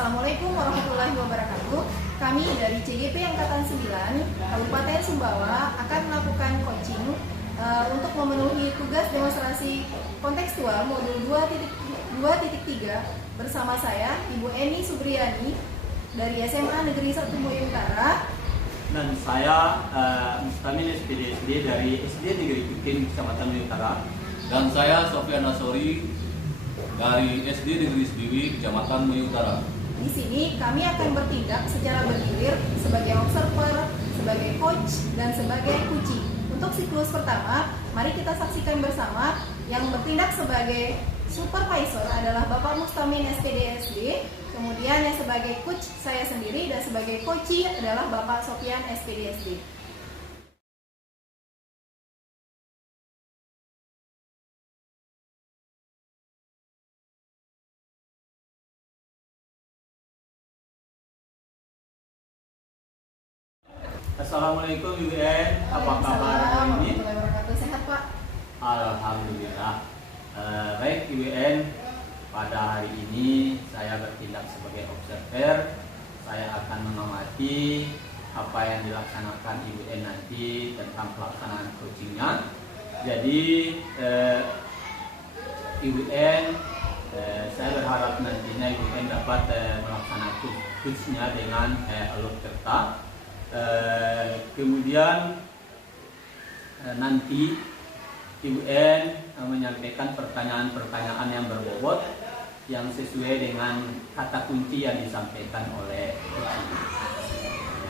Assalamualaikum warahmatullahi wabarakatuh. Kami dari CGP Angkatan 9 Kabupaten Sumbawa akan melakukan coaching untuk memenuhi tugas demonstrasi kontekstual modul 2.3 bersama saya Ibu Eni Subriyani dari SMA Negeri 1 Boyong Utara. Dan saya Mustamin SPD dari SD Negeri Kutin Kecamatan Boyong Utara. Dan saya Sofyan Nasori dari SD Negeri Sediwi Kecamatan Boyong Utara. Di sini kami akan bertindak secara bergilir sebagai observer, sebagai coach, dan sebagai coaching. Untuk siklus pertama, mari kita saksikan bersama. Yang bertindak sebagai supervisor adalah Bapak Mustamin SPD SD, kemudian yang sebagai coach saya sendiri, dan sebagai coachee adalah Bapak Sofyan SPD SD. Assalamualaikum Ibu En, apa kabar hari ini? Sehat Pak? Alhamdulillah. Baik Ibu En, pada hari ini saya bertindak sebagai observer. Saya akan mengamati apa yang dilaksanakan Ibu En nanti tentang pelaksanaan coachingnya. Jadi Ibu En, saya berharap nantinya Ibu En dapat melaksanakan coachingnya dengan alur cerita. Kemudian nanti Ibu En menyampaikan pertanyaan-pertanyaan yang berbobot yang sesuai dengan kata kunci yang disampaikan oleh coach.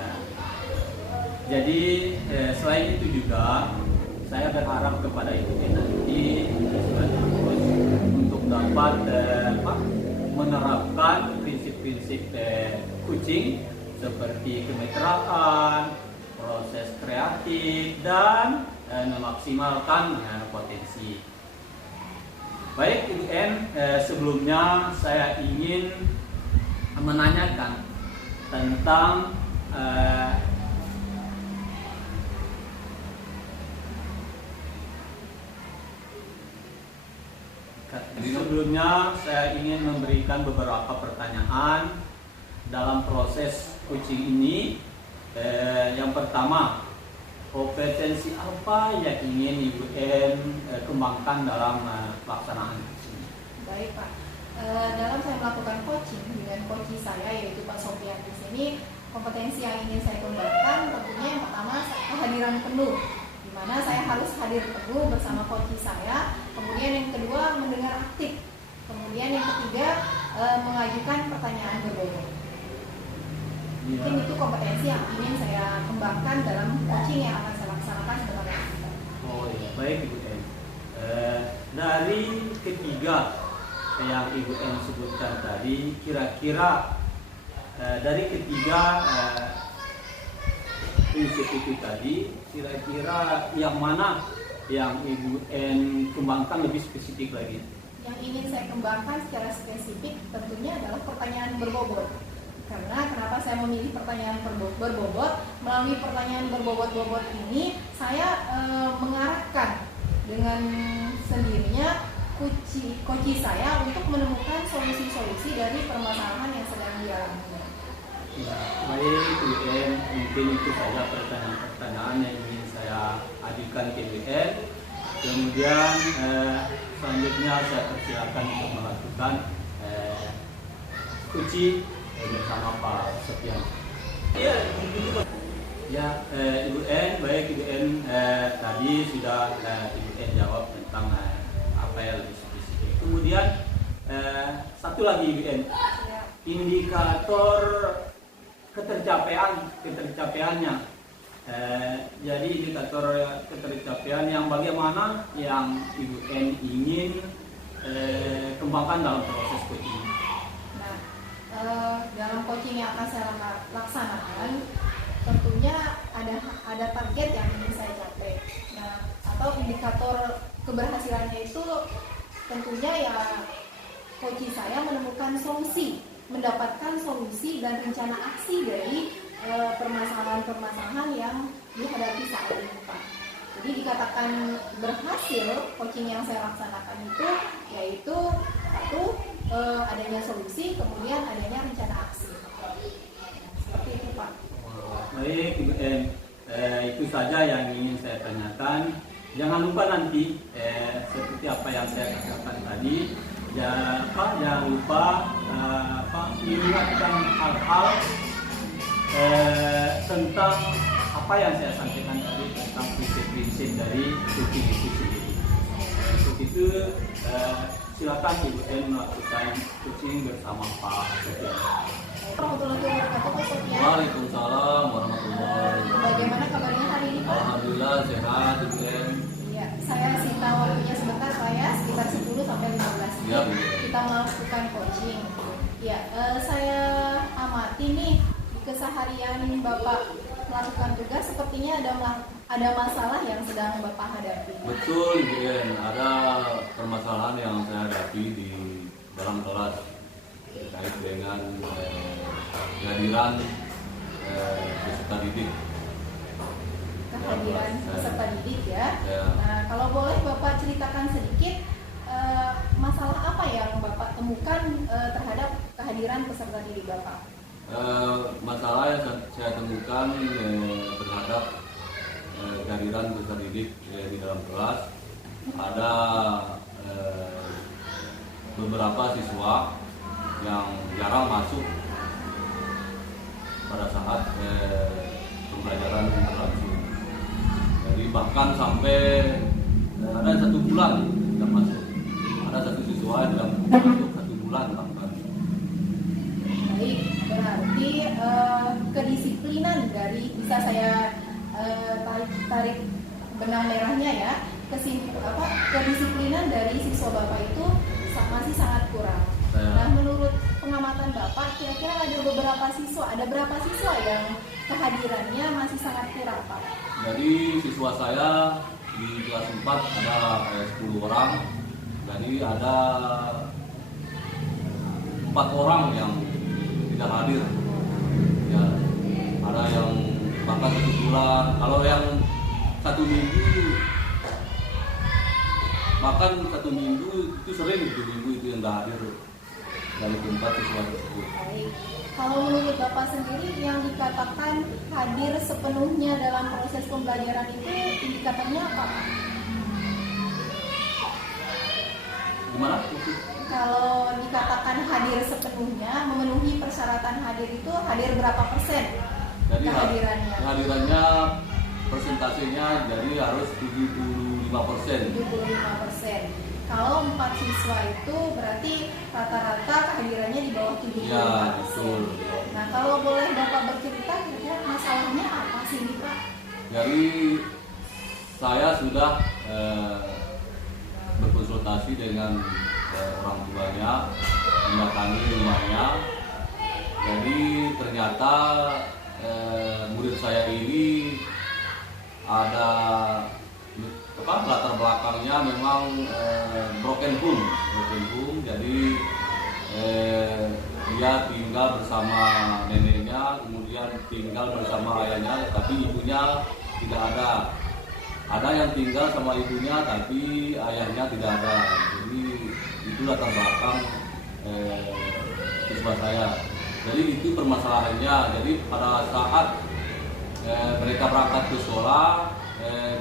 Ya. Jadi selain itu juga saya berharap kepada Ibu En nanti sebagai coach untuk dapat menerapkan prinsip-prinsip coaching seperti kemitraan, proses kreatif, dan memaksimalkan potensi. Baik Ibu En, sebelumnya saya ingin menanyakan tentang memberikan beberapa pertanyaan dalam proses coaching ini. Yang pertama, kompetensi apa yang ingin Ibu En kembangkan dalam pelaksanaan coaching? Baik Pak, dalam saya melakukan coaching dengan coach saya yaitu Pak Sofyan di sini, kompetensi yang ingin saya kembangkan tentunya yang pertama kehadiran penuh, di mana saya harus hadir penuh bersama coach saya. Kemudian yang kedua mendengar aktif. Kemudian yang ketiga mengajukan pertanyaan berbobot. Mungkin itu kompetensi yang ingin saya kembangkan dalam coaching yang akan saya laksanakan sebentar. Oh iya, baik Ibu En. Dari ketiga yang Ibu En sebutkan tadi, kira-kira dari ketiga prinsip itu tadi, kira-kira yang mana yang Ibu En kembangkan lebih spesifik lagi? Yang ingin saya kembangkan secara spesifik tentunya adalah pertanyaan berbobot. Karena kenapa saya memilih pertanyaan berbobot? Melalui pertanyaan berbobot ini, saya mengarahkan dengan sendirinya coach saya untuk menemukan solusi-solusi dari permasalahan yang sedang dialami. Ya, baik Ibu En, mungkin itu saja pertanyaan-pertanyaan yang ingin saya ajukan ke Ibu En. Kemudian selanjutnya saya persilakan untuk melakukan coaching bersama Pak Sofyan. Ya, Ibu En, baik Ibu En, tadi sudah Ibu En jawab tentang apa yang lebih spesifik. Kemudian satu lagi Ibu En, indikator ketercapaiannya. Jadi indikator ketercapaian yang bagaimana yang Ibu En ingin kembangkan dalam proses coaching. Dalam coaching yang akan saya laksanakan tentunya ada target yang ingin saya capai. Nah, atau indikator keberhasilannya itu tentunya ya coach saya mendapatkan solusi dan rencana aksi dari permasalahan-permasalahan yang dihadapi saat ini Pak. Jadi dikatakan berhasil coaching yang saya laksanakan itu yaitu satu, adanya solusi, kemudian adanya rencana aksi. Seperti itu Pak. Baik Ibu M, itu saja yang ingin saya tanyakan. Jangan lupa nanti seperti apa yang saya katakan tadi, jangan lupa mengingatkan hal-hal tentang apa yang saya sampaikan tadi tentang prinsip-prinsip dari coaching itu sendiri. Untuk itu silakan Ibu M melakukan coaching bersama Pak Sofian. Warahmatullahi wabarakatuh Pak Sofian. Waalaikumsalam warahmatullahi wabarakatuh. Bagaimana kabarnya hari ini Pak? Alhamdulillah sehat, Ibu M. Iya, saya sita waktunya sebentar Pak ya, sekitar 10 sampai 15 menit. Ya, Bu. Kita melakukan coaching. Ya, saya amati nih di keseharian Bapak melakukan tugas, sepertinya ada masalah yang sedang Bapak hadapi. Betul, Ibu M. Ada permasalahan yang saya hadapi di dalam kelas terkait dengan kehadiran peserta didik. Kehadiran peserta didik ya. Ya. Nah, kalau boleh Bapak ceritakan sedikit masalah apa yang Bapak temukan terhadap kehadiran peserta didik Bapak? Masalah yang saya temukan terhadap kehadiran peserta didik di dalam kelas, ada beberapa siswa yang jarang masuk pada saat pembelajaran berlangsung. Jadi bahkan sampai ada 1 bulan tidak masuk. Ada 1 siswa yang tidak masuk 1 bulan bahkan. Baik, berarti kedisiplinan dari, bisa saya tarik benang merahnya ya, kedisiplinan dari siswa Bapak itu masih sangat kurang. Nah, menurut pengamatan Bapak, kira-kira ada berapa siswa yang kehadirannya masih sangat kurang Pak? Jadi siswa saya di kelas 4 ada 10 orang. Jadi ada 4 orang yang tidak hadir. Ya, ada yang bahkan 1 bulan. Kalau yang 1 minggu, bahkan 1 minggu itu sering 1 minggu itu yang tidak hadir dari 4 siswa tersebut. Baik. Kalau menurut Bapak sendiri yang dikatakan hadir sepenuhnya dalam proses pembelajaran itu indikatornya apa? Gimana? Kalau dikatakan hadir sepenuhnya, memenuhi persyaratan hadir itu hadir berapa persen Jadi kehadirannya? kehadirannya persentasenya jadi harus 75%. 75%. Kalau 4 siswa itu berarti rata-rata kehadirannya di bawah 75%. Ya, betul. Nah, kalau boleh Bapak bercerita, kira-kira masalahnya apa sih nih Pak? Jadi saya sudah berkonsultasi dengan orang tuanya, mendatangi rumahnya. Jadi ternyata murid saya ini ada latar belakangnya memang broken home. Jadi dia tinggal bersama neneknya, kemudian tinggal bersama ayahnya, tapi ibunya tidak ada. Ada yang tinggal sama ibunya, tapi ayahnya tidak ada. Jadi itu latar belakang siswa saya. Jadi itu permasalahannya. Jadi pada saat mereka berangkat ke sekolah,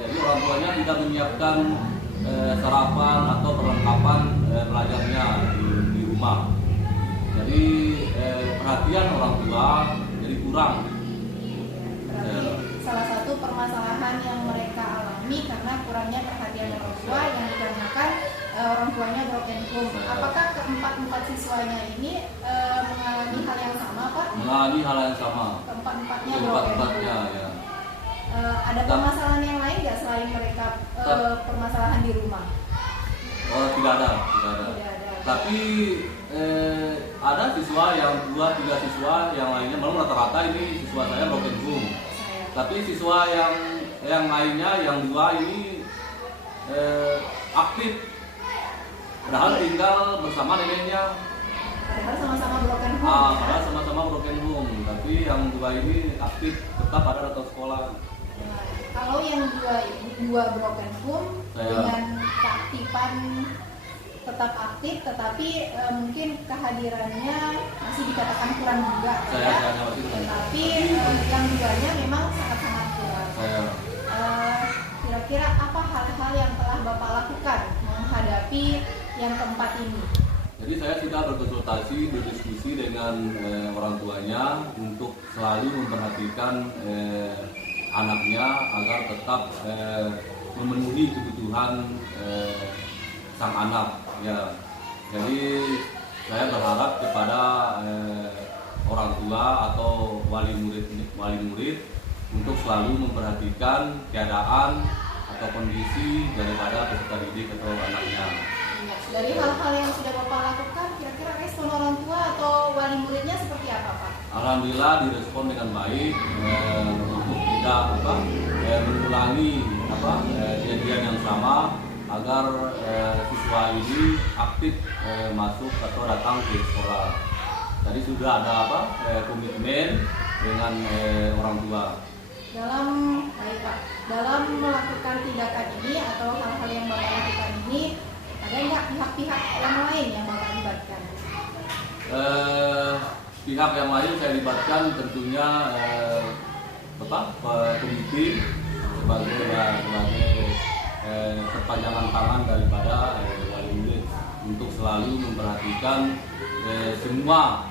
jadi orang tuanya tidak menyiapkan sarapan atau perlengkapan belajarnya di rumah. Jadi perhatian orang tua jadi kurang. Berarti salah satu permasalahan yang mereka alami karena kurangnya perhatian orang tua yang dikarenakan orang tuanya broken home. Apakah keempat siswanya ini mengalami hal yang sama Pak? Mengalami hal yang sama. Keempat-empatnya broken home. Ya. Ada permasalahan yang lain nggak selain mereka permasalahan di rumah? Oh, tidak ada. Tidak ada. Tapi ada siswa yang 2-3 siswa yang lainnya, malah rata-rata ini siswa saya broken home. Tapi siswa yang lainnya yang 2 ini aktif, padahal tinggal bersama neneknya. Padahal sama-sama broken home. Padahal sama-sama broken home, tapi yang 2 ini aktif, tetap ada datang sekolah. Nah, kalau yang dua broken home dengan keaktifan tetap aktif, tetapi mungkin kehadirannya masih dikatakan kurang juga, Saya ya. masih Tetapi yang duanya memang sangat-sangat kurang. Kira-kira apa hal-hal yang telah Bapak lakukan menghadapi yang keempat ini? Jadi saya sudah berkonsultasi, berdiskusi dengan orang tuanya untuk selalu memperhatikan anaknya agar tetap memenuhi kebutuhan sang anak. Ya, jadi saya berharap kepada orang tua atau wali murid untuk selalu memperhatikan keadaan atau kondisi daripada peserta didik atau anaknya. Dari hal-hal yang sudah Bapak lakukan, kira-kira respon orang tua atau wali muridnya seperti apa, Pak? Alhamdulillah direspon dengan baik untuk tidak mengulangi kejadian yang sama agar siswa ini aktif masuk atau datang ke sekolah. Jadi sudah ada komitmen dengan orang tua. Dalam melakukan tindakan ini atau hal-hal yang Bapak lakukan ini, ada nggak pihak-pihak yang lain yang Bapak libatkan? Pihak yang lain saya libatkan tentunya komite sebagai perpanjangan tangan daripada wali murid untuk selalu memperhatikan semua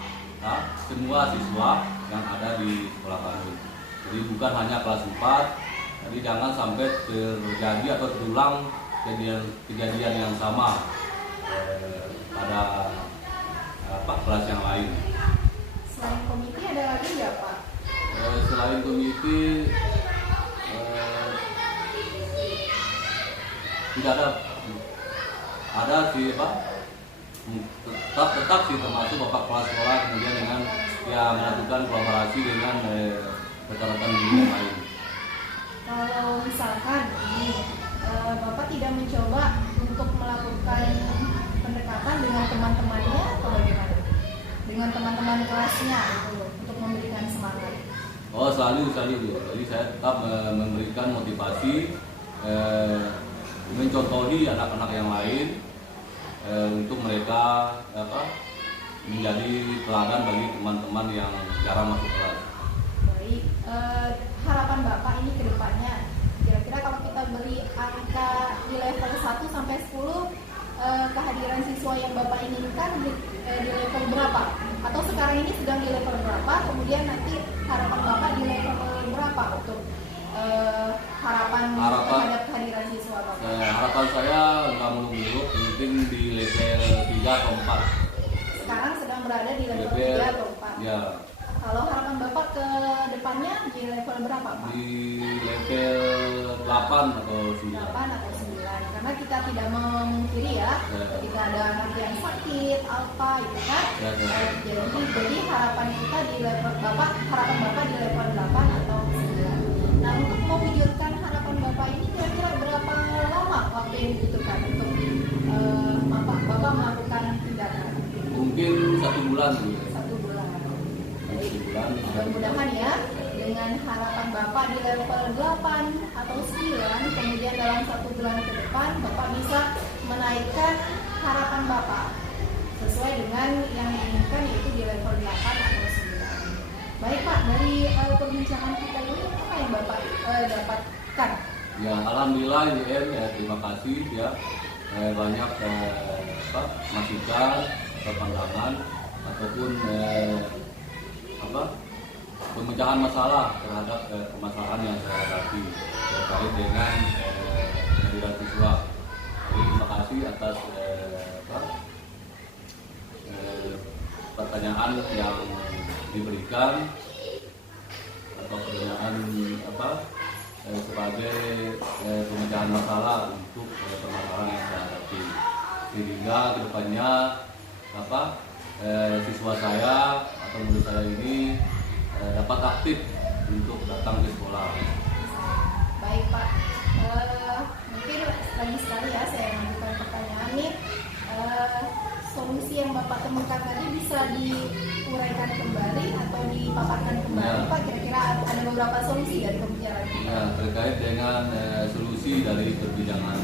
siswa yang ada di sekolah kami. Jadi bukan hanya kelas 4, jadi jangan sampai terjadi atau terulang kejadian yang sama pada kelas yang lain. Selain komite ada lagi nggak, Pak? Selain komite tidak ada sih Pak. Tetap sih termasuk bapak kepala sekolah kemudian dengan melakukan kolaborasi dengan rekan-rekan yang lain. Kalau misalkan ini Bapak tidak mencoba untuk melakukan pendekatan dengan teman-temannya atau bagaimana? Dengan teman-teman kelasnya gitu, untuk memberikan semangat. Oh selalu. Jadi saya tetap memberikan motivasi, mencontohi anak-anak yang lain untuk mereka menjadi teladan bagi teman-teman yang jarang masuk kelas. Baik, harapan Bapak ini ke depannya, kira-kira kalau kita beri angka di level 1 sampai 10, kehadiran siswa yang Bapak inginkan di level berapa? Atau sekarang ini sedang di level berapa? Kemudian nanti harapan Bapak di level berapa untuk harapan terhadap kehadiran siswa Bapak? Harapan saya nggak muluk-muluk, penting di level 3 atau 4. Sekarang sedang berada di level 3 atau 4. Ya. Kalau harapan Bapak ke depannya di level berapa, Pak? Di level 8 atau 9. 8 atau 9. Karena kita tidak memungkiri ya, ketika ada anak yang sakit, apa itu kan. Jadi harapan kita di level harapan Bapak di level 8 atau 9. Nah, untuk mewujudkan harapan Bapak ini kira-kira berapa lama waktu yang dibutuhkan untuk Bapak melakukan tindakan? Mungkin 1 bulan. 1 bulan. Bulan. Mudah-mudahan ya, dengan harapan Bapak di level 8 atau 9, kemudian dalam 1 bulan ke depan Bapak bisa menaikkan harapan Bapak sesuai dengan yang diinginkan, yaitu di level 8 atau 9. Baik Pak, dari perbincangan kita ini apa yang Bapak dapatkan? Ya, alhamdulillah terima kasih ya, banyak masukan atau pandangan ataupun pemecahan masalah terhadap permasalahan yang saya hadapi terkait dengan kehadiran siswa. Jadi terima kasih atas pertanyaan yang diberikan atau pertanyaan sebagai pemecahan masalah untuk permasalahan yang saya hadapi, sehingga kedepannya siswa saya atau murid saya ini dapat aktif untuk datang ke sekolah. Baik Pak, mungkin lagi sekali ya saya mengajukan pertanyaan nih. Solusi yang Bapak temukan tadi bisa diuraikan kembali atau dipaparkan kembali Pak? Kira-kira ada beberapa solusi dari pembicaraan kita. Ya, terkait dengan solusi dari perbincangan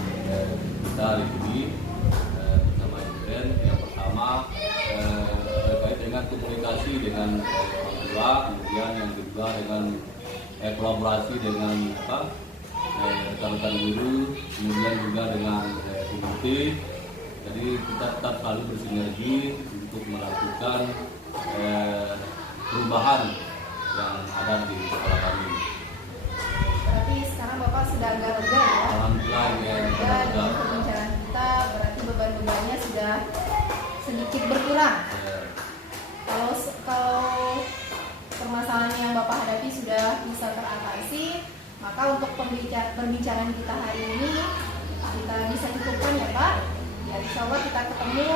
kita hari ini bersama komunikasi dengan orang tua, kemudian yang kedua dengan kolaborasi dengan rekan-rekan guru, kemudian juga dengan komite. Jadi kita tetap selalu bersinergi untuk melakukan perubahan yang ada di sekolah kami. Berarti sekarang Bapak sudah agak lega ya? Alhamdulillah ya. Lega dengan perbincangan kita, berarti beban-bebannya sudah sedikit berkurang. Kalau permasalahan yang Bapak hadapi sudah bisa teratasi, maka untuk perbincangan kita hari ini kita bisa cukupkan ya Pak. Ya, insya Allah kita ketemu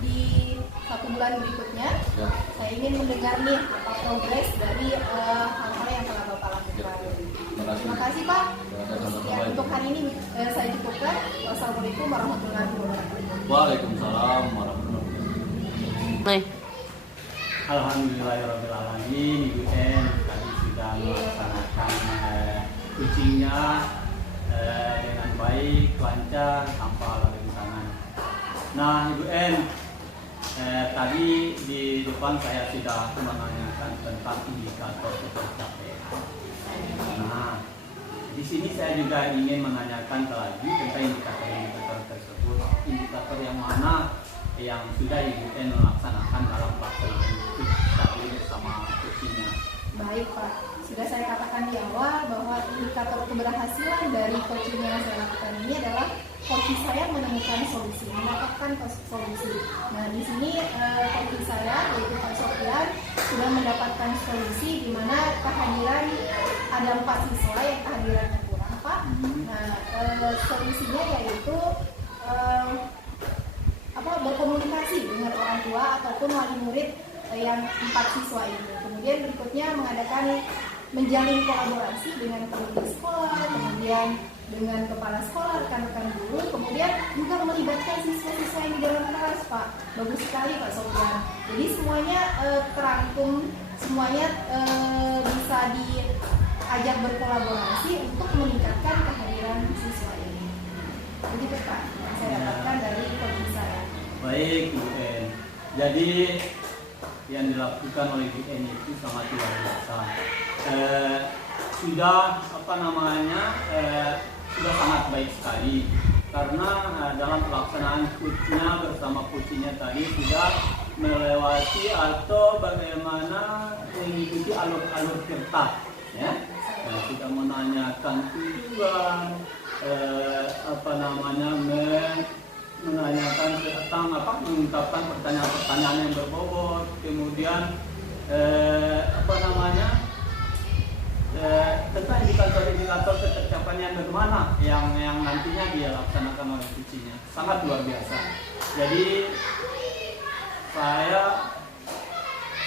di 1 bulan berikutnya. Ya. Saya ingin mendengar nih apa progres dari hal-hal yang telah Bapak lakukan. Terima kasih Pak. Ya, untuk hari ini saya cukupkan. Wassalamualaikum warahmatullahi wabarakatuh. Waalaikumsalam warahmatullahi wabarakatuh. Alhamdulillahirrahmanirrahim. UN tadi sudah melaksanakan coachingnya dengan baik, lancar, tanpa halangan rintangan. Nah, Ibu N, tadi di depan saya sudah menanyakan tentang indikator pencapaian. Nah, di sini saya juga ingin menanyakan lagi tentang indikator-indikator tersebut. Indikator yang mana yang sudah Ibu N melaksanakan dalam pelaksanaan tadi bersama coachingnya? Baik Pak, sudah saya katakan di awal bahwa indikator keberhasilan dari coaching yang saya lakukan ini adalah coaching saya menemukan solusi, mendapatkan solusi. Nah di sini coaching saya yaitu Pak Sofian sudah mendapatkan solusi di mana kehadiran ada 4 siswa yang kehadirannya kurang Pak. Nah solusinya yaitu berkomunikasi dengan orang tua ataupun wali murid yang 4 siswa ini. Kemudian berikutnya menjalin kolaborasi dengan pemimpin sekolah, kemudian dengan kepala sekolah, rekan-rekan guru, kemudian juga melibatkan siswa-siswa yang di dalam kelas Pak. Bagus sekali Pak Sofian. Jadi semuanya terangkum, semuanya bisa diajak berkolaborasi untuk meningkatkan kehadiran siswa ini. Begitu Pak, saya dapatkan dari coaching saya. Baik, Bu N. Jadi yang dilakukan oleh Bu N itu sangat luar biasa. Sudah sudah sangat baik sekali karena dalam pelaksanaan coachnya bersama coachnya tadi sudah melewati atau bagaimana mengikuti alur-alur kertas, ya. Sudah menanyakan tujuan, menanyakan tentang mengungkapkan pertanyaan-pertanyaan yang berbobot, kemudian tentang indikator ketercapaian yang bagaimana yang nantinya dia laksanakan oleh coachingnya sangat luar biasa. Jadi saya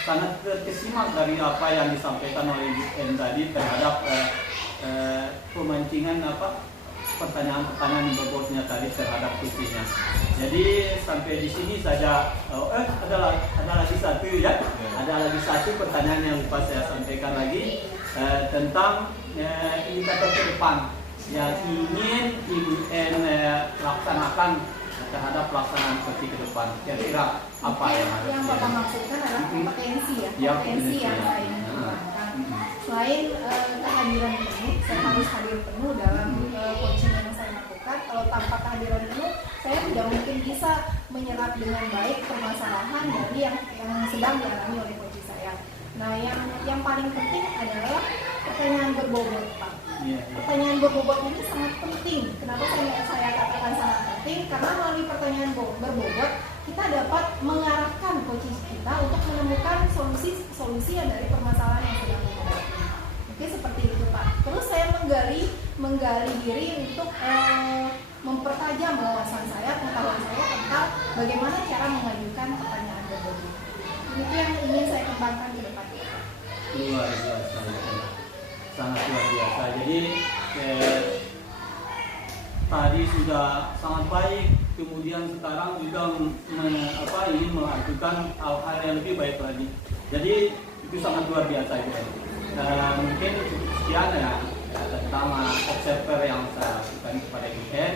sangat terkesima dari apa yang disampaikan oleh Ibu N tadi terhadap pemancingan pertanyaan-pertanyaan berbobotnya tadi terhadap coachingnya. Jadi sampai di sini saja. Ada lagi satu ya. Ada lagi satu pertanyaan yang lupa saya sampaikan lagi tentang indikator ke depan yang ingin Ibu N laksanakan terhadap pelaksanaan coaching ke depan. Kira-kira apa yang harus yang Bapak maksudkan adalah kompetensi ya, kompetensi yang saya ingin kembangkan. Selain kehadiran penuh, saya harus hadir penuh dalam coaching yang saya lakukan. Kalau tanpa kehadiran penuh, saya tidak mungkin bisa menyerap dengan baik permasalahan dari yang sedang dialami oleh coaching saya. Nah, yang paling penting adalah pertanyaan berbobot, Pak. Pertanyaan berbobot ini sangat penting. Kenapa saya katakan sangat penting? Karena melalui pertanyaan berbobot, kita dapat mengarahkan coaching kita untuk menemukan solusi dari permasalahan yang sedang dihadapi. Oke, seperti itu Pak. Terus saya menggali diri untuk mempertajam wawasan saya, pengetahuan saya tentang bagaimana cara mengajukan pertanyaan berbobot. Itu yang ingin saya kembangkan ke depan. Luar biasa, sangat luar biasa. Jadi tadi sudah sangat baik, kemudian sekarang juga ingin melakukan hal-hal yang lebih baik lagi. Jadi itu sangat luar biasa itu. Mungkin sekian ya tentang observer yang saya lakukan kepada Ibu N.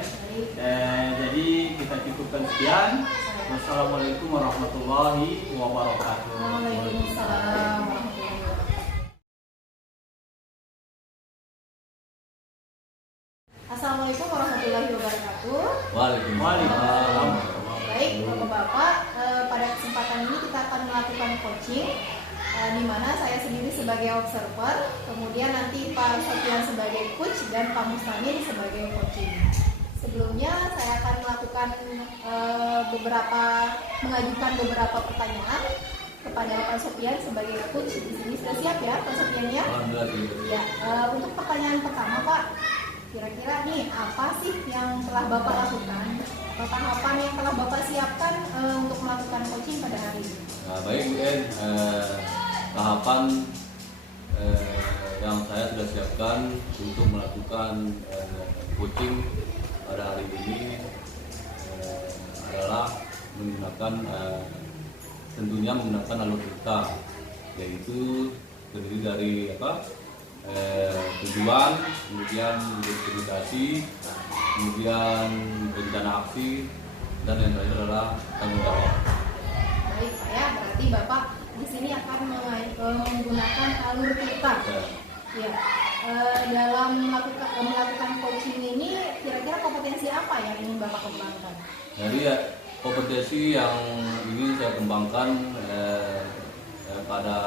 Jadi kita cukupkan sekian. Wassalamualaikum warahmatullahi wabarakatuh. Waalaikumsalam warahmatullahi wabarakatuh. Assalamualaikum warahmatullahi wabarakatuh. Waalaikumsalam. Baik, Bapak-Bapak, pada kesempatan ini kita akan melakukan coaching, di mana saya sendiri sebagai observer, kemudian nanti Pak Sofian sebagai coach dan Pak Mustamin sebagai coaching. Sebelumnya saya akan melakukan mengajukan beberapa pertanyaan kepada Pak Sofian sebagai coach. Di sini sudah siap ya Pak Sofian ya? Alhamdulillah. Ya, untuk pertanyaan pertama Pak, kira-kira nih apa sih yang telah Bapak lakukan? Apa tahapan yang telah Bapak siapkan untuk melakukan coaching pada hari ini? Nah, baik, tahapan yang saya sudah siapkan untuk melakukan coaching pada hari ini adalah menggunakan tentunya menggunakan alur cerita, yaitu terdiri dari tujuan, kemudian interpretasi, kemudian rencana aksi, dan yang terakhir adalah tanggung jawab. Baik Pak ya, berarti Bapak di sini akan menggunakan alur cerita. Ya, dalam melakukan coaching ini kira-kira kompetensi apa yang ingin Bapak kembangkan? Jadi kompetensi yang ingin saya kembangkan pada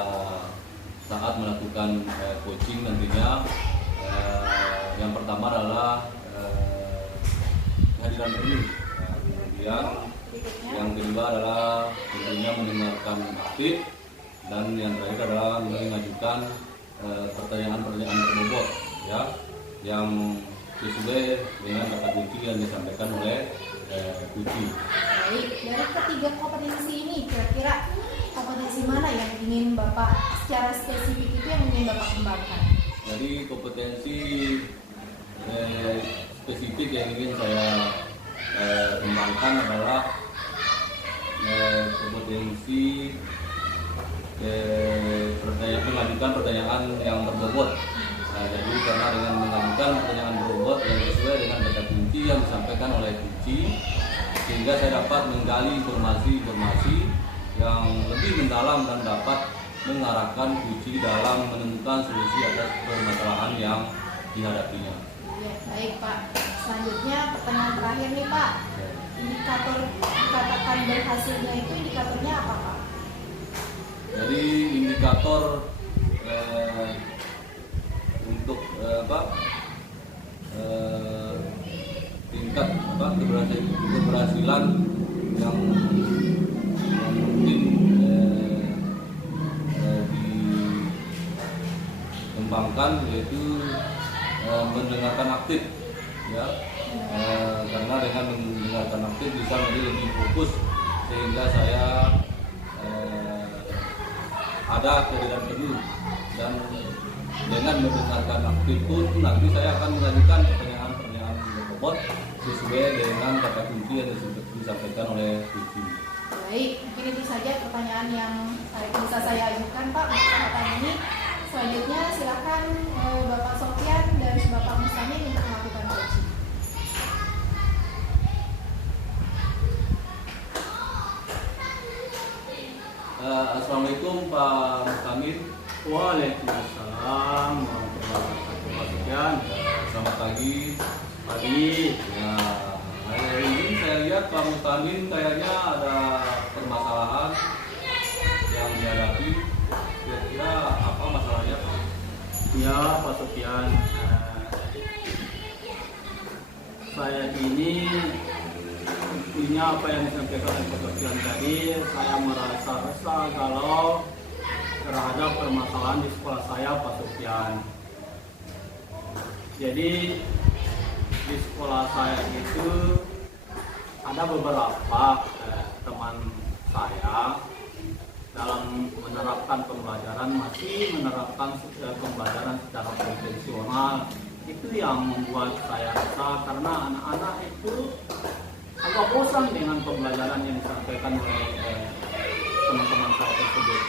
saat melakukan coaching nantinya, yang pertama adalah kehadiran penuh. Kemudian yang kedua adalah tentunya mendengarkan aktif, dan yang terakhir adalah mengajukan pertanyaan-pertanyaan berbobot ya, yang sesuai dengan kata kunci yang disampaikan oleh kunci. Baik, dari ketiga kompetensi ini kira-kira kompetensi mana yang ingin Bapak secara spesifik itu yang ingin Bapak kembangkan? Jadi kompetensi spesifik yang ingin saya kembangkan adalah kompetensi mengajukan pertanyaan yang berbobot. Jadi karena dengan mengajukan pertanyaan berbobot yang sesuai dengan kata kunci yang disampaikan oleh kunci, sehingga saya dapat menggali informasi-informasi yang lebih mendalam dan dapat mengarahkan kunci dalam menemukan solusi atas permasalahan yang dihadapinya. Ya, baik Pak. Selanjutnya pertanyaan terakhir nih Pak. Indikator dikatakan berhasilnya itu indikatornya apa Pak? Jadi indikator untuk tingkat keberhasilan yang mungkin dikembangkan, yaitu mendengarkan aktif ya, karena dengan mendengarkan aktif bisa menjadi lebih fokus, sehingga saya ada kehadiran penuh, dan dengan mendengarkan aktif pun nanti saya akan mengajukan pertanyaan-pertanyaan berbobot sesuai dengan kata kunci yang disampaikan oleh kunci. Baik, mungkin itu saja pertanyaan yang bisa saya ajukan Pak untuk kesempatan ini. Selanjutnya silakan Bapak Sofian dan Bapak Mustamin untuk melakukan coaching. Assalamualaikum Pak Mustamin. Waalaikumsalam warahmatullahi wabarakatuh. Pak Sofian, Selamat pagi. pagi. Ya, hari ini saya lihat Pak Mustamin kayaknya ada permasalahan yang dihadapi. Kira-kira apa masalahnya Pak? Ya Pak Sofian, saya ini intinya apa yang disampaikan oleh Pak Sofian tadi, saya merasa resah galau terhadap permasalahan di sekolah saya Pak Sofian. Jadi di sekolah saya itu ada beberapa teman saya dalam menerapkan pembelajaran masih menerapkan pembelajaran secara konvensional. Itu yang membuat saya resah, karena anak-anak itu agak bosan dengan pembelajaran yang disampaikan oleh teman-teman saya tersebut.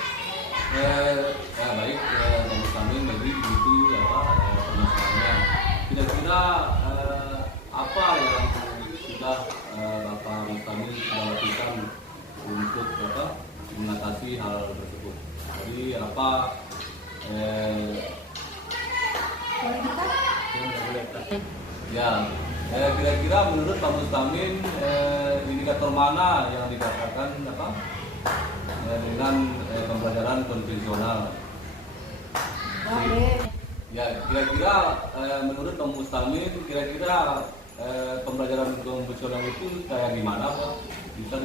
Ya baik, Pak Mustamin, jadi itu permasalahannya. Kira-kira apa yang sudah Bapak Mustamin lakukan untuk mengatasi hal tersebut. Jadi apa Boleh kita? ya kira-kira menurut Pak Mustamin indikator mana yang dikatakan dengan pembelajaran konvensional? Boleh. Ya, kira-kira menurut Pak Mustamin, kira-kira pembelajaran konvensional itu kayak gimana, Pak? Bisa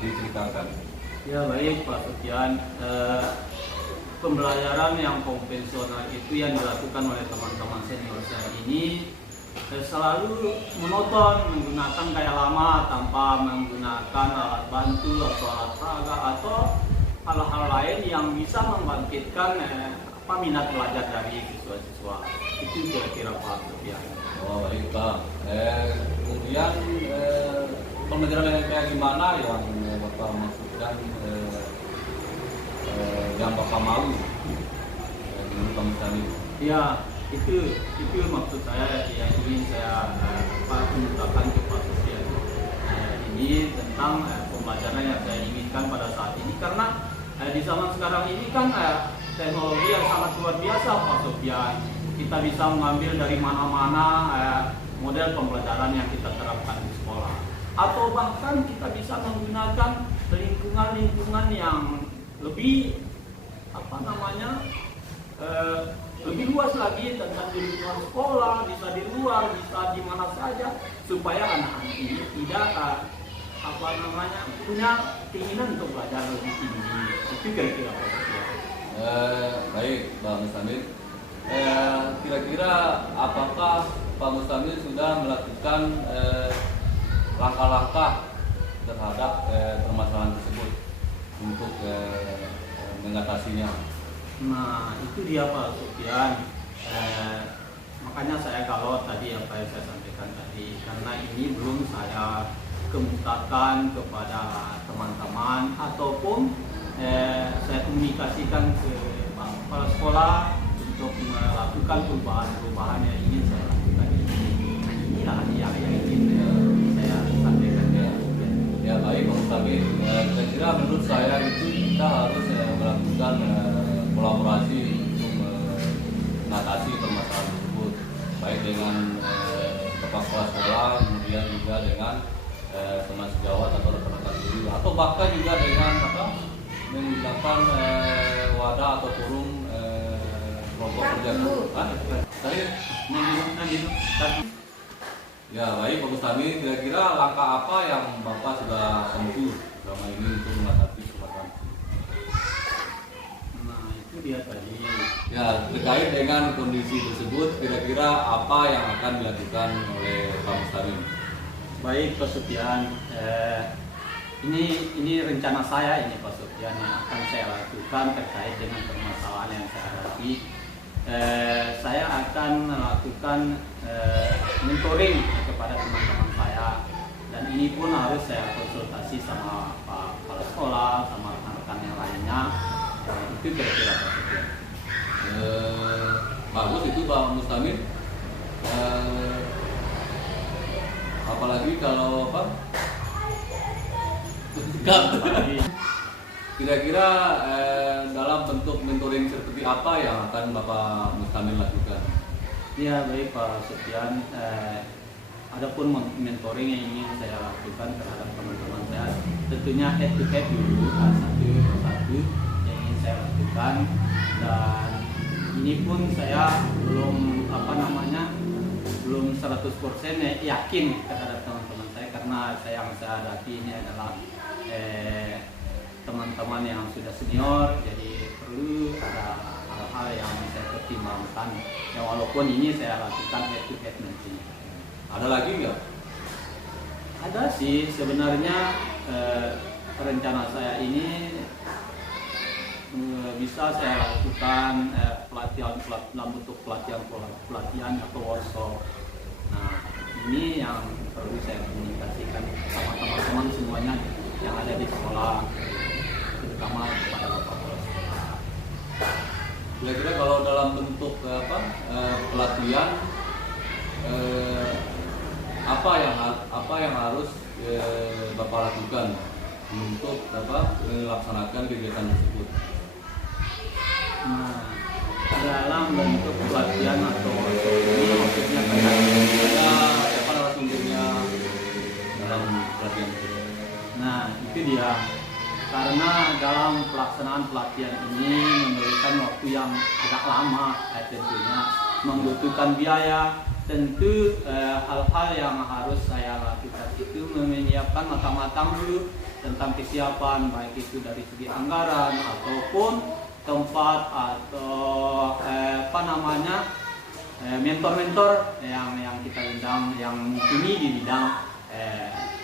diceritakan? Ya baik Pak Sufyan, pembelajaran yang konvensional itu yang dilakukan oleh teman-teman senior saya ini selalu monoton, menggunakan kayak lama tanpa menggunakan alat bantu atau alat peraga atau hal-hal lain yang bisa membangkitkan minat belajar dari siswa-siswa. Itu kira-kira Pak Sufyan. Oh baik Pak. Kemudian pembelajaran yang kayak gimana yang Bapak maksudkan yang Bapak mau menurut Pak Mustamin? Ya, itu maksud saya yang ingin saya ungkapkan ke Pak Sufyan. Ini tentang pembelajaran yang saya inginkan pada saat ini, karena di zaman sekarang ini kan teknologi yang sangat luar biasa Pak Sufyan. Kita bisa mengambil dari mana-mana model pembelajaran yang kita terapkan di sekolah, atau bahkan kita bisa menggunakan lingkungan-lingkungan yang lebih lebih luas lagi tentang di lingkungan sekolah, bisa di luar, bisa di mana saja, supaya anak-anak ini tidak punya keinginan untuk belajar lebih tinggi. Itu kira-kira Pak Sufyan. Baik Pak Mustamin. Kira-kira apakah Pak Mustamin sudah melakukan langkah-langkah terhadap permasalahan tersebut untuk mengatasinya? Nah itu dia Pak Sufyan. Makanya saya kalau tadi apa yang saya sampaikan tadi, karena ini belum saya kemukakan kepada teman-teman ataupun saya komunikasikan ke kepala sekolah untuk melakukan perubahan yang ingin saya lakukan. Inilah yang ingin saya sampaikan. Ya baik Pak Mustamin. Saya kira menurut saya itu kita harus melakukan kolaborasi untuk mengatasi permasalahan tersebut, baik dengan kepala sekolah, kemudian juga dengan teman sejawat atau rekan-rekan guru, atau bahkan juga dengan menggunakan wadah atau forum kelompok kerja. Ya baik Pak Mustamin, kira-kira langkah apa yang Bapak sudah tempuh selama ini untuk mengatasi permasalahan tersebut? Nah itu dia tadi. Ya, terkait dengan kondisi tersebut, kira-kira apa yang akan dilakukan oleh Pak Mustamin? Baik Pak Sufyan, ini rencana saya ini Pak Sufyan yang akan saya lakukan terkait dengan permasalahan yang saya hadapi. Saya akan melakukan mentoring kepada teman-teman saya, dan ini pun harus saya konsultasi sama Pak Kepala Sekolah, sama rekan-rekan yang lainnya. Itu kira-kira Pak Sufyan. Bagus itu Pak Mustamin. Apalagi kalau kira-kira dalam bentuk mentoring seperti apa yang akan Bapak Mustamin lakukan? Ya baik Pak Sufyan, adapun mentoring yang ingin saya lakukan terhadap teman-teman saya, tentunya head to head dulu, satu persatu yang ingin saya lakukan, dan ini pun saya belum belum 100% yakin terhadap teman-teman saya, karena yang saya hadapi ini adalah teman-teman yang sudah senior, jadi perlu ada hal-hal yang saya pertimbangkan. Ya walaupun ini saya lakukan head to head nanti. Ada lagi nggak? Ada sih sebenarnya, rencana saya ini bisa saya lakukan pelatihan dalam bentuk pelatihan atau workshop. Nah ini yang perlu saya komunikasikan sama teman-teman semuanya yang ada di sekolah, terutama kepada Bapak Kepala Sekolah. Kira-kira kalau dalam bentuk pelatihan apa yang harus Bapak lakukan? untuk melaksanakan kegiatan tersebut? Nah, dalam bentuk pelatihan atau workshop ini maksudnya kayak Ada apa narasumbernya dalam pelatihan tersebut? nah itu dia, karena dalam pelaksanaan pelatihan ini memerlukan waktu yang agak lama, tentunya membutuhkan biaya. Tentu hal-hal yang harus saya lakukan itu menyiapkan matang-matang dulu tentang kesiapan, baik itu dari segi anggaran ataupun tempat atau mentor-mentor yang kita undang yang mumpuni di bidang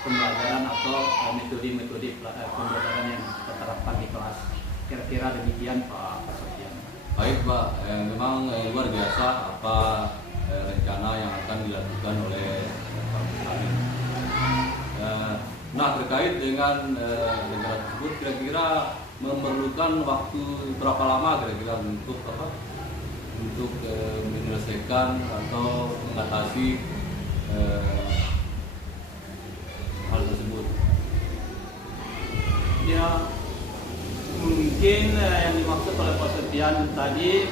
pembelajaran atau metode-metode pembelajaran yang kita terapkan di kelas. Kira-kira demikian Pak Sofian. Baik Pak, memang luar biasa apa rencana yang akan dilakukan oleh Pak Mustami. Nah, terkait dengan rencana tersebut, kira-kira memerlukan waktu berapa lama kira-kira untuk menyelesaikan atau mengatasi hal tersebut? Ya, mungkin yang dimaksud oleh Pak Sofian tadi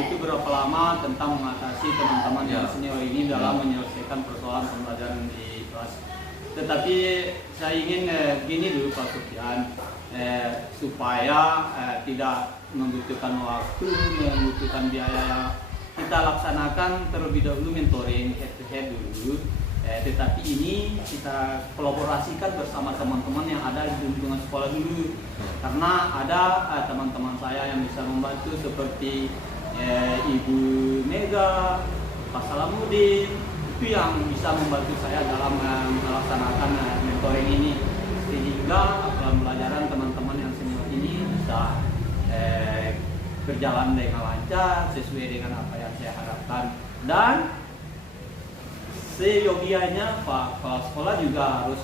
butuh berapa lama tentang mengatasi teman-teman yang senior ini dalam menyelesaikan persoalan pembelajaran di kelas. Tetapi saya ingin gini dulu Pak Sofian, supaya tidak membutuhkan waktu, membutuhkan biaya yang kita laksanakan terlebih dahulu mentoring head to head dulu. Tetapi ini kita kolaborasikan bersama teman-teman yang ada di lingkungan sekolah dulu, karena ada teman-teman saya yang bisa membantu seperti Ibu Mega, Pak Salamuddin, itu yang bisa membantu saya dalam melaksanakan mentoring ini, sehingga pembelajaran teman-teman yang senior ini bisa berjalan dengan lancar sesuai dengan apa yang saya harapkan. Dan seyogianya Pak Kepala Sekolah juga harus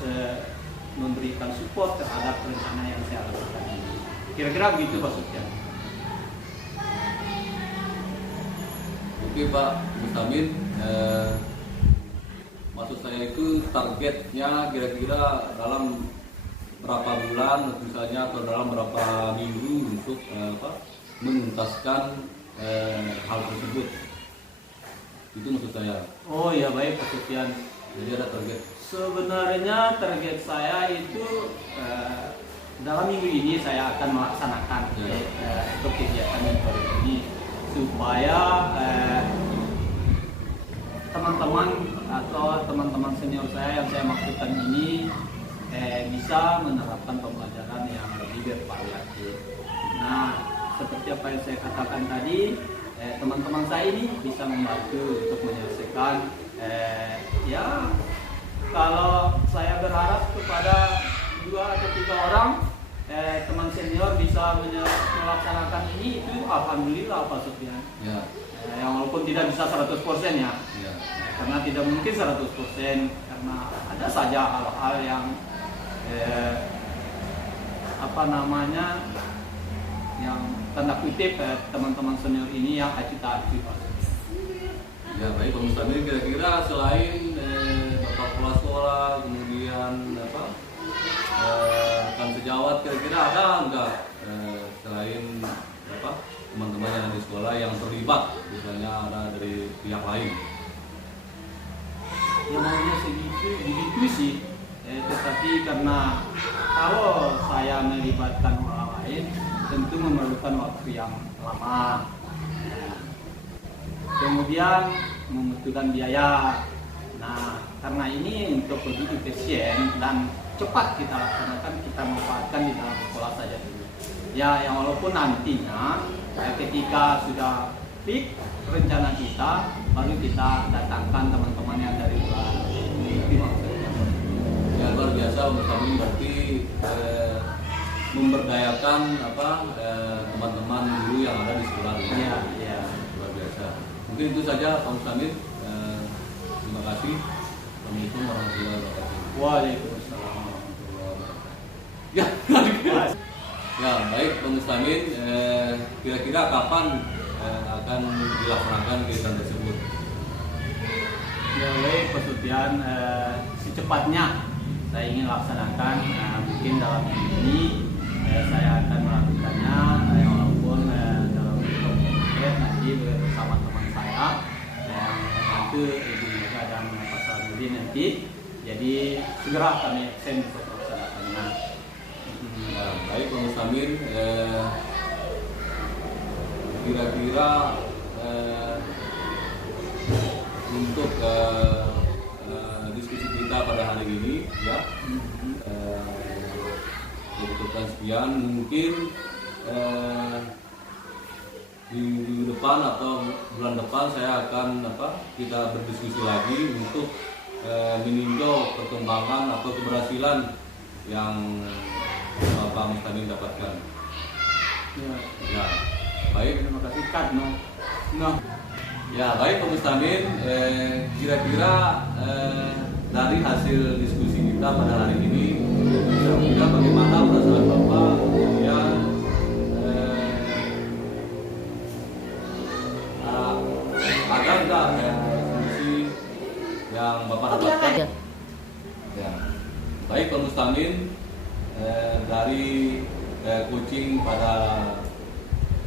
memberikan support terhadap rencana yang saya lakukan ini. Kira-kira begitu Pak Sofian. Oke Pak Mustamin, maksud saya itu targetnya kira-kira dalam berapa bulan misalnya atau dalam berapa minggu untuk menuntaskan hal tersebut, itu maksud saya. Oh ya, baik Pak Sofian. Jadi ada target. Sebenarnya target saya itu dalam minggu ini saya akan melaksanakan untuk kegiatan mentoring ini, supaya teman-teman atau teman-teman senior saya yang saya maksudkan ini bisa menerapkan pembelajaran yang lebih bervariatif. Nah, seperti apa yang saya katakan tadi, teman-teman saya ini bisa membantu untuk menyelesaikan ya, kalau saya berharap kepada 2 atau 3 orang teman senior bisa melaksanakan ini, itu alhamdulillah Pak Sofian. Ya. Yang walaupun tidak bisa 100% ya. Ya. Karena tidak mungkin 100%, karena ada saja hal-hal yang yang tanda kutip teman-teman senior ini yang acuh-acuh. Ya baik Pak Mustamir, kira-kira selain Bapak Kepala Sekolah, kemudian rekan sejawat, kira-kira ada enggak selain teman-teman yang di sekolah yang terlibat, misalnya ada dari pihak lain? Ya maunya begitu sih, tetapi karena kalau saya melibatkan orang lain tentu memerlukan waktu yang lama, kemudian membutuhkan biaya. Nah, karena ini untuk lebih efisien dan cepat kita laksanakan, kita manfaatkan di dalam sekolah saja dulu. Ya, yang walaupun nantinya ketika sudah fix rencana kita, baru kita datangkan teman-teman yang dari luar. Itu maksudnya. Ya luar biasa kami berarti memberdayakan teman-teman dulu yang ada di sekolah. Iya, iya. Luar biasa. Mungkin itu saja Pak Mustamir. Terima kasih. Assalamualaikum warahmatullahi wabarakatuh. Waalaikumsalam warahmatullahi wabarakatuh. Ya, ya baik Pak Mustamir. Kira-kira kapan akan dilaksanakan kegiatan tersebut? Ya baik Pak Sofian, secepatnya saya ingin laksanakan. Mungkin dalam ini saya akan melakukannya walaupun dalam bentuk nanti bersama teman saya yang membantu Ibu Mega dan Pak Salahuddin nanti. Jadi segera kami aksen untuk melaksanakannya. Baik Pak Mustamir, kira-kira untuk diskusi kita pada hari ini ya cukupkan sekian. Mungkin di depan atau bulan depan saya akan kita berdiskusi lagi untuk meninjau perkembangan atau keberhasilan yang Pak Mustamir dapatkan. Ya, baik. Terima kasih Kak. Ya, baik Pak Mustamir. Kira-kira dari hasil diskusi kita pada hari ini, kira-kira bagaimana perasaan Bapak? Kemudian ada enggak solusi yang Bapak dapatkan? Ya. Baik Pak Mustamir, dari coaching pada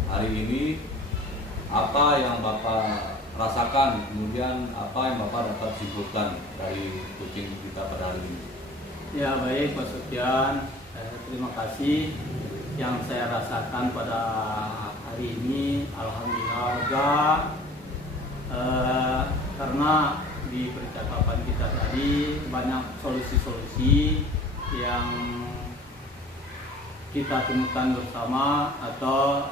hari ini, apa yang Bapak rasakan, kemudian apa yang Bapak dapat simpulkan dari coaching kita pada hari ini? Ya baik Pak Sofyan, terima kasih. Yang saya rasakan pada hari ini, alhamdulillah lega, karena di percakapan kita tadi banyak solusi-solusi yang kita temukan bersama atau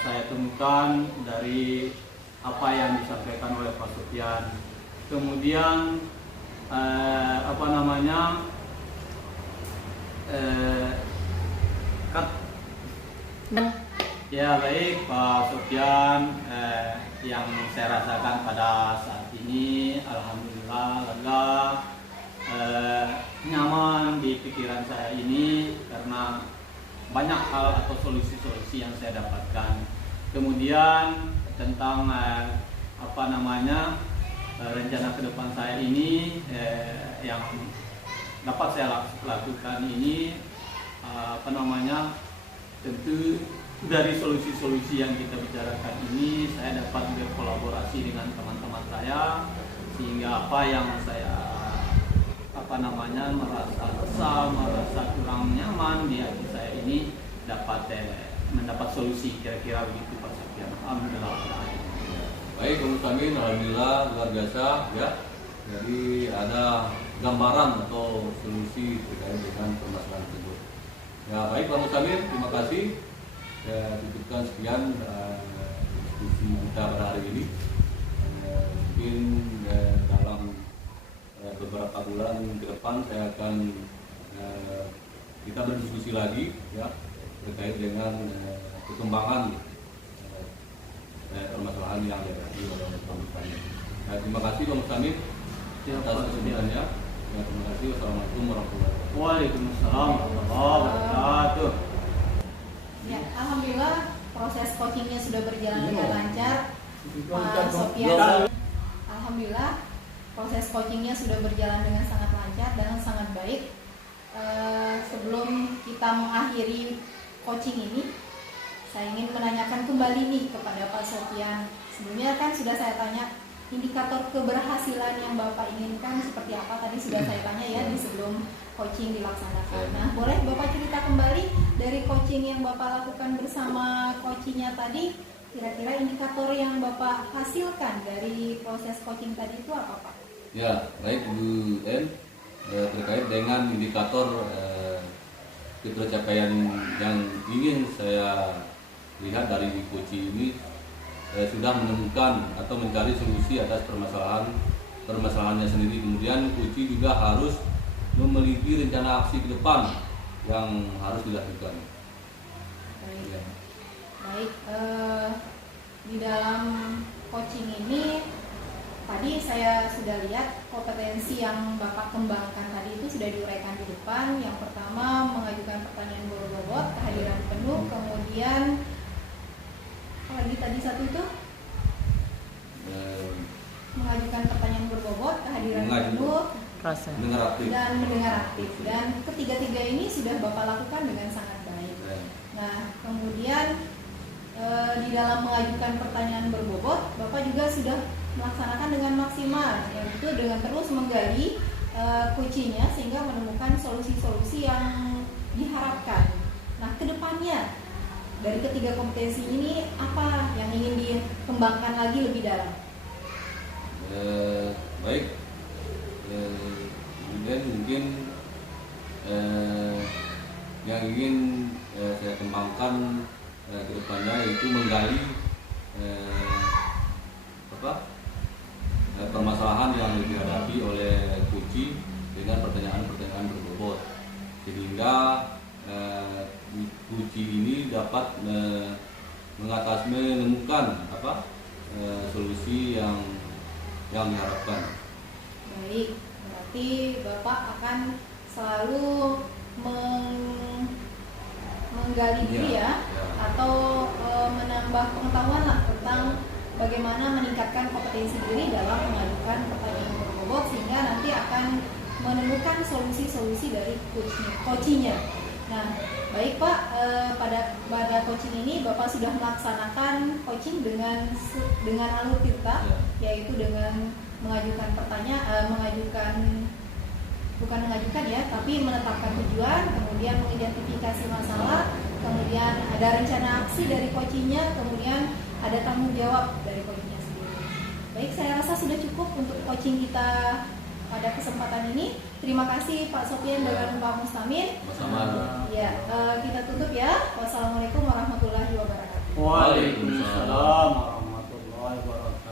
saya temukan dari apa yang disampaikan oleh Pak Sofyan. Kemudian ya baik Pak Sofyan, yang saya rasakan pada saat ini alhamdulillah lega, nyaman di pikiran saya ini karena banyak hal atau solusi-solusi yang saya dapatkan. Kemudian tentang rencana ke depan saya ini, yang dapat saya lakukan ini tentu dari solusi-solusi yang kita bicarakan ini saya dapat berkolaborasi dengan teman-teman saya, sehingga apa yang saya merasa kesal, merasa kurang nyaman di hati saya ini dapat mendapat solusi, kira-kira begitu Pak Sofyan. Alhamdulillah. Baik Pak Mustamir, alhamdulillah luar biasa ya. Jadi ada gambaran atau solusi terkait dengan permasalahan tersebut. Ya baik Pak Mustamir, terima kasih. Saya cukupkan sekian diskusi kita pada hari ini. Mungkin dalam beberapa bulan ke depan saya akan kita berdiskusi lagi ya terkait dengan perkembangan permasalahan yang dihadapi oleh Pak Mustamir. Terima kasih Pak Mustamir atas kesempatannya. Terima kasih. Wassalamualaikum warahmatullahi wabarakatuh. Waalaikumsalam warahmatullahi wabarakatuh. Ya, alhamdulillah proses coachingnya sudah berjalan dengan lancar. Pak Sofyan, alhamdulillah proses coachingnya sudah berjalan dengan sangat lancar dan sangat baik. Sebelum kita mengakhiri coaching ini, saya ingin menanyakan kembali nih kepada Pak Sofyan. Sebelumnya kan sudah saya tanya indikator keberhasilan yang Bapak inginkan seperti apa, tadi sudah saya tanya ya di sebelum coaching dilaksanakan. Nah, boleh Bapak cerita kembali dari coaching yang Bapak lakukan bersama coachingnya tadi, kira-kira indikator yang Bapak hasilkan dari proses coaching tadi itu apa Pak? Ya, baik Bu N, terkait dengan indikator ketercapaian yang ingin saya lihat dari coaching ini, sudah menemukan atau mencari solusi atas permasalahannya sendiri. Kemudian coaching juga harus memiliki rencana aksi ke depan yang harus dilakukan. Baik, Ya. baik. Di dalam coaching ini tadi saya sudah lihat kompetensi yang Bapak kembangkan tadi itu sudah diuraikan di depan. Yang pertama mengajukan pertanyaan berbobot, kehadiran penuh, kemudian apa lagi tadi satu itu? Mengajukan pertanyaan berbobot, kehadiran penuh, keras ya. mendengar aktif. dan mendengar aktif. Dan ketiga-tiga ini sudah Bapak lakukan dengan sangat baik. Nah, kemudian di dalam mengajukan pertanyaan berbobot, Bapak juga sudah melaksanakan dengan maksimal, yaitu dengan terus menggali kuncinya sehingga menemukan solusi-solusi yang diharapkan. Nah, kedepannya dari ketiga kompetensi ini apa yang ingin dikembangkan lagi lebih dalam? Baik, kemudian mungkin yang ingin saya kembangkan ke depannya yaitu menggali permasalahan yang dihadapi oleh coaching dengan pertanyaan-pertanyaan berbobot, sehingga coaching ini dapat menemukan solusi yang diharapkan. Baik, berarti Bapak akan selalu menggali diri ya, atau menambah pengetahuan lah tentang bagaimana meningkatkan kompetensi diri dalam mengajukan pertanyaan berbobot sehingga nanti akan menemukan solusi-solusi dari coachingnya. Nah, baik Pak, pada coaching ini Bapak sudah melaksanakan coaching dengan alur tirta, yaitu dengan mengajukan pertanyaan, bukan mengajukan ya, tapi menetapkan tujuan, kemudian mengidentifikasi masalah, kemudian ada rencana aksi dari coachingnya, kemudian ada tanggung jawab dari coachingnya sendiri. Baik, saya rasa sudah cukup untuk coaching kita pada kesempatan ini. Terima kasih Pak Sopyan dan Pak Mustamin. Sama-sama. Ya, kita tutup ya. Wassalamualaikum warahmatullahi wabarakatuh. Waalaikumsalam warahmatullahi wabarakatuh.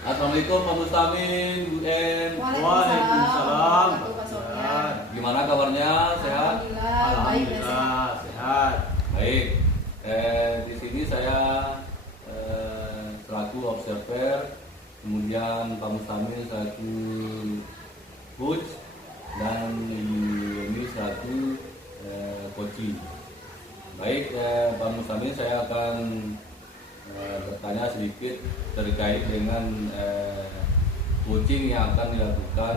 Assalamualaikum Pak Mustamin, Bu En. Waalaikumsalam. Pak Sopyan. Gimana kabarnya? Sehat? Alhamdulillah, baik ya. Alhamdulillah sehat. Baik. Di sini saya selaku observer, kemudian Pak Mustamin selaku coach, dan Ibu Yeni selaku coaching. Baik, Pak Mustamin, saya akan bertanya sedikit terkait dengan coaching yang akan dilakukan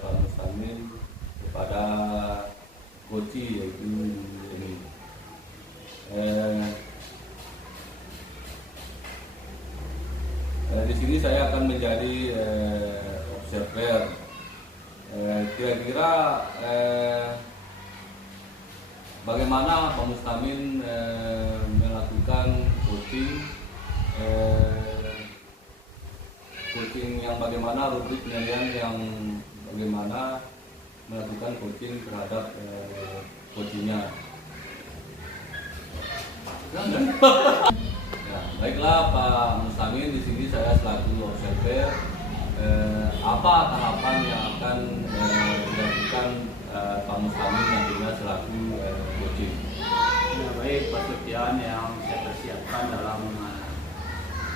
Pak Mustamin kepada coaching, yaitu ini. Di sini saya akan menjadi observer. Kira-kira bagaimana Pak Mustamin melakukan coaching yang bagaimana, rubrik penilaian yang bagaimana melakukan coaching terhadap coachingnya. Ya, baiklah Pak Mustamin, di sini saya selaku observer, apa harapan yang akan dilakukan Pak Mustamin nantinya selaku coaching? Ya, baik Pak Sopyan, yang saya persiapkan dalam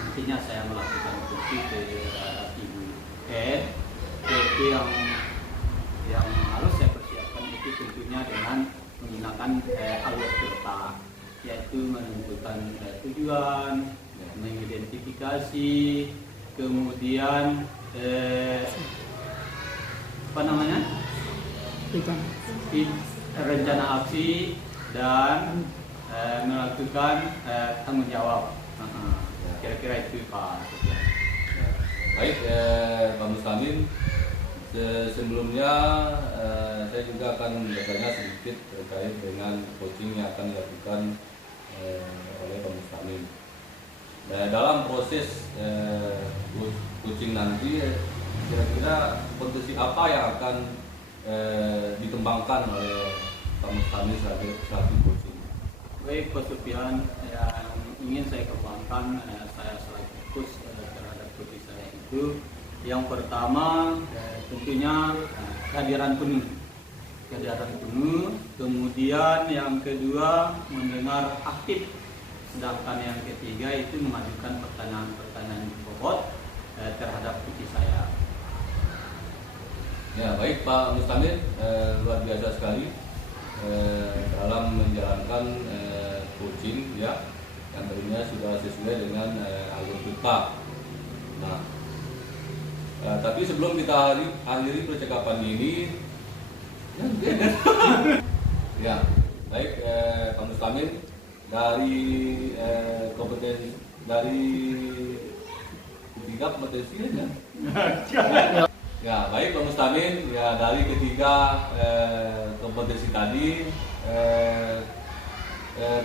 nantinya saya melakukan coaching ke Ibu N, yaitu yang harus saya persiapkan itu tentunya dengan menggunakan alur tirta, yaitu menentukan tujuan, mengidentifikasi, kemudian rencana aksi, dan melakukan tanggung jawab. Kira-kira itu Pak. Baik, Pak Mustamin, sebelumnya saya juga akan bertanya sedikit terkait dengan coaching yang akan dilakukan oleh Pak Mustamin. Dalam proses coaching nanti, kira-kira potensi apa yang akan dikembangkan oleh Pak Mustamin selaku coaching? Baik Pak Sopyan, yang ingin saya kembangkan saya selaku coach terhadap coaching saya itu, yang pertama tentunya kehadiran penuh, kemudian yang kedua mendengar aktif, sedangkan yang ketiga itu mengajukan pertanyaan-pertanyaan berbobot terhadap coaching saya. Ya, baik Pak Mustamin, luar biasa sekali dalam menjalankan coaching ya, yang tentunya sudah sesuai dengan alur kita. Nah, tapi sebelum kita akhiri percakapan ini, ya baik, Pak Mustamin dari kompetensi dari ketiga kompetensi ya. Ya baik Pak Mustamin, ya dari ketiga kompetensi tadi,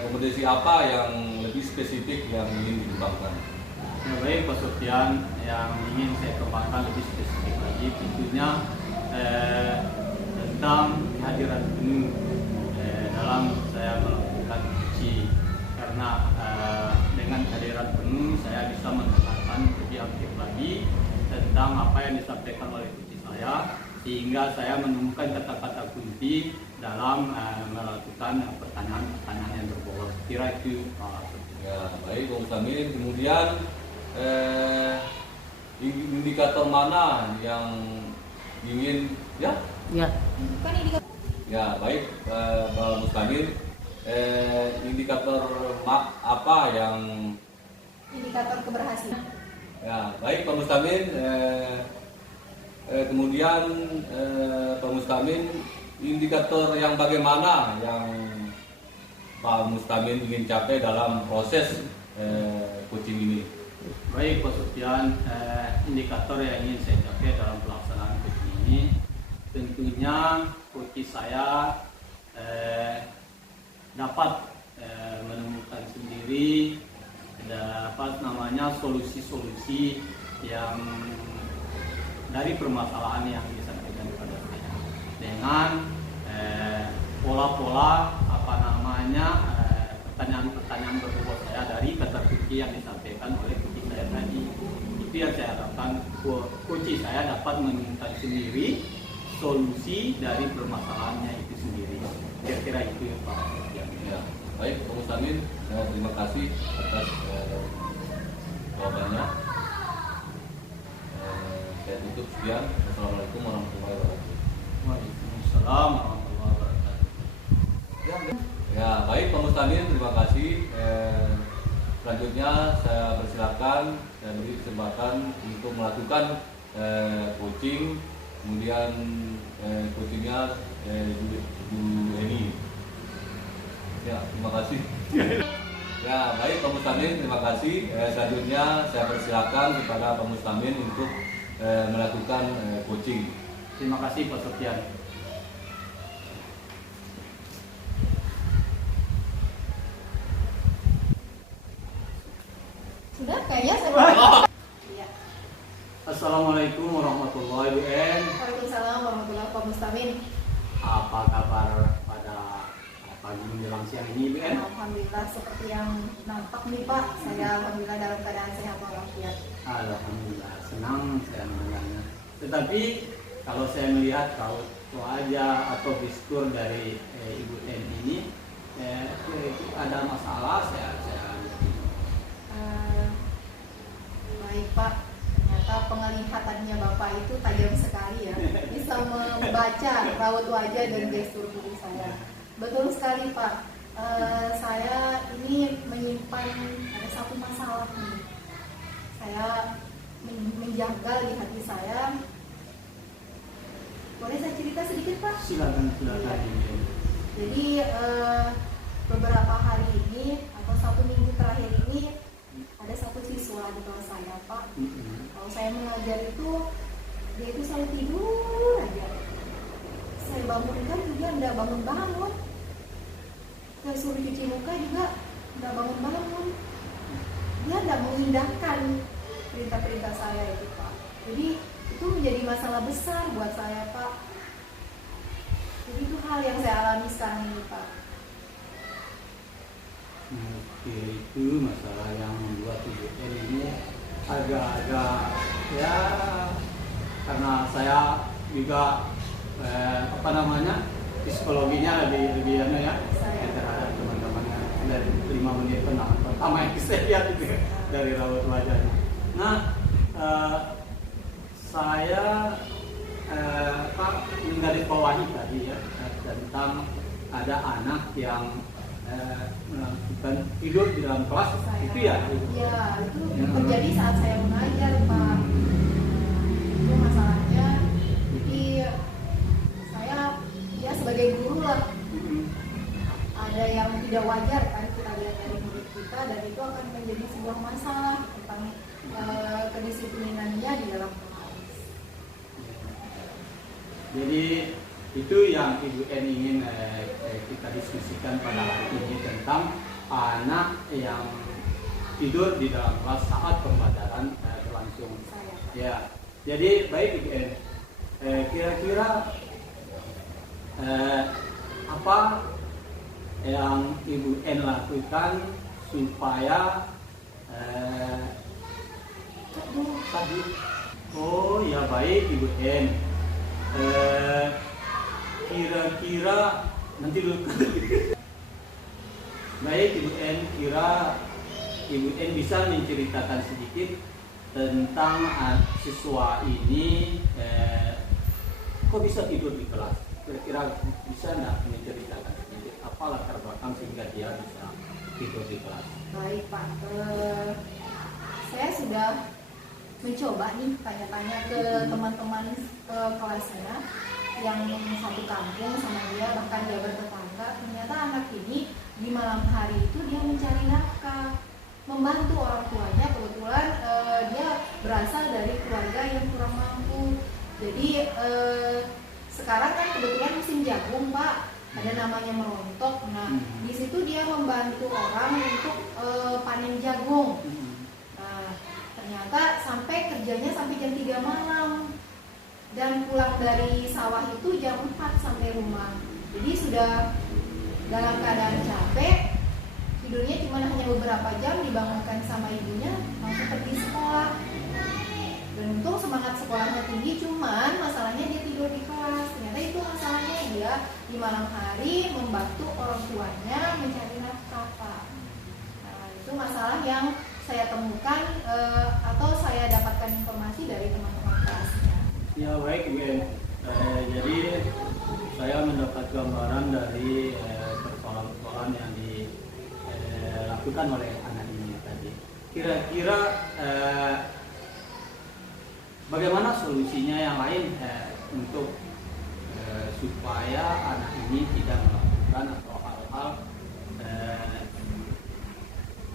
kompetensi apa yang lebih spesifik yang ingin dikembangkan? Ya, baik Pak Sofyan, yang ingin saya kembangkan lebih spesifik lagi tentunya tentang kehadiran penuh dalam saya melakukan uji, karena dengan kehadiran penuh saya bisa mendengarkan lebih aktif lagi tentang apa yang disampaikan oleh kunci saya, sehingga saya menemukan kata-kata kunci dalam melakukan pertanyaan-pertanyaan yang berbobot. Kira itu Pak. Ya baik Pak Mustamin, kemudian indikator mana yang ingin Ya. Kan indikator ya baik Pak Mustamin, indikator apa yang indikator keberhasilan. ya baik Pak Mustamin, kemudian Pak Mustamin, indikator yang bagaimana yang Pak Mustamin ingin capai dalam proses coaching ini? Baik Pak Sofyan, indikator yang ingin saya capai dalam pelaksanaan coaching ini tentunya coach saya dapat menemukan sendiri dapat namanya solusi-solusi yang dari permasalahan yang disampaikan kepada saya dengan pola-pola pertanyaan-pertanyaan berbobot saya dari kata kunci yang disampaikan oleh kunci saya tadi. Itu yang saya harapkan kunci saya dapat menemukan sendiri solusi dari permasalahannya itu sendiri. Kira-kira itu Pak. Ya, baik Pak Mustamin, terima kasih atas jawabannya. Saya tutup sekian. Assalamualaikum warahmatullahi wabarakatuh. Waalaikumsalam warahmatullahi wabarakatuh. Ya, baik Pak Mustamin, terima kasih. Selanjutnya saya persilakan, saya beri kesempatan untuk melakukan coaching, kemudian coachingnya Bu Eni. Ya, terima kasih. Ya, baik Pak Mustamin, terima kasih. Selanjutnya saya persilakan kepada Pak Mustamin untuk melakukan coaching. Terima kasih Pak Sofyan. Sudah kayaknya saya. Iya. Assalamualaikum warahmatullahi wabarakatuh. Waalaikumsalam warahmatullahi wabarakatuh. Pak Mustamin. Apa kabar pada pagi menjelang siang ini, Bu? Alhamdulillah seperti yang nampak nih Pak. Saya alhamdulillah dalam keadaan sehat walafiat. Alhamdulillah, senang saya mendengarnya. Tetapi kalau saya melihat raut wajah atau gestur dari Ibu N ini, ada masalah. Saya Baik Pak, ternyata penglihatannya Bapak itu tajam sekali ya. Bisa membaca raut wajah dan gestur tubuh saya. Betul sekali Pak. Saya ini menyimpan ada satu masalah nih. Saya menjaga di hati saya. Boleh saya cerita sedikit Pak? silakan. Jadi beberapa hari ini atau 1 minggu terakhir ini ada satu siswa di kelas saya Pak. Kalau saya mengajar itu dia itu selalu tidur aja. Saya bangunkan juga tidak bangun-bangun. Saya suruh cuci muka juga tidak bangun-bangun. Dia tidak mengindahkan perintah-perintah saya itu Pak. Jadi itu menjadi masalah besar buat saya Pak. Jadi itu hal yang saya alami sekarang ini Pak. Oke, itu masalah yang membuat Ibu N ini agak-agak ya, karena saya juga psikologinya lebih ya terhadap teman-temannya dari 5 menit kenalan pertama yang saya lihat itu dari raut wajahnya. Nah, saya menggarisbawahi tadi ya tentang ada anak yang melakukan tidur di dalam kelas itu ya? Iya, itu terjadi saat saya mengajar, Pak. Itu masalahnya. Jadi saya ya sebagai guru lah, ada yang tidak wajar kan kita lihat dari murid kita, dan itu akan menjadi sebuah masalah tentang kedisiplinannya di dalam kelas. Jadi itu yang Ibu N ingin kita diskusikan pada hari ini tentang anak yang tidur di dalam kelas saat pembelajaran berlangsung. Ya, jadi baik Ibu N, kira-kira apa yang Ibu N lakukan supaya tadi? Oh ya baik Ibu N. Kira-kira nanti dulu. Baik Ibu N, kira Ibu N bisa menceritakan sedikit tentang siswa ini kok bisa tidur di kelas? Kira-kira bisa nggak menceritakan sedikit apa latar belakang sehingga dia bisa tidur di kelas? Baik Pak, saya sudah mencoba nih tanya-tanya ke teman-teman kelasnya yang satu kampung sama dia, bahkan dia bertetangga. Ternyata anak ini di malam hari itu dia mencari nafkah, membantu orang tuanya. Kebetulan dia berasal dari keluarga yang kurang mampu. Jadi sekarang kan kebetulan musim jagung Pak, ada namanya merontok. Nah di situ dia membantu orang untuk panen jagung. Nah ternyata sampai kerjanya sampai jam 3 malam. Dan pulang dari sawah itu jam 4 sampai rumah. Jadi sudah dalam keadaan capek, tidurnya cuma hanya beberapa jam, dibangunkan sama ibunya, langsung pergi sekolah. Dan untung semangat sekolahnya tinggi, cuman masalahnya dia tidur di kelas. Ternyata itu masalahnya, dia di malam hari membantu orang tuanya mencari nafkah Pak. Nah, itu masalah yang saya temukan atau saya dapatkan informasi dari teman-teman kelasnya. Ya baik Bu En, jadi saya mendapat gambaran dari persoalan-persoalan yang dilakukan oleh anak ini tadi. Kira-kira bagaimana solusinya yang lain untuk supaya anak ini tidak melakukan atau hal-hal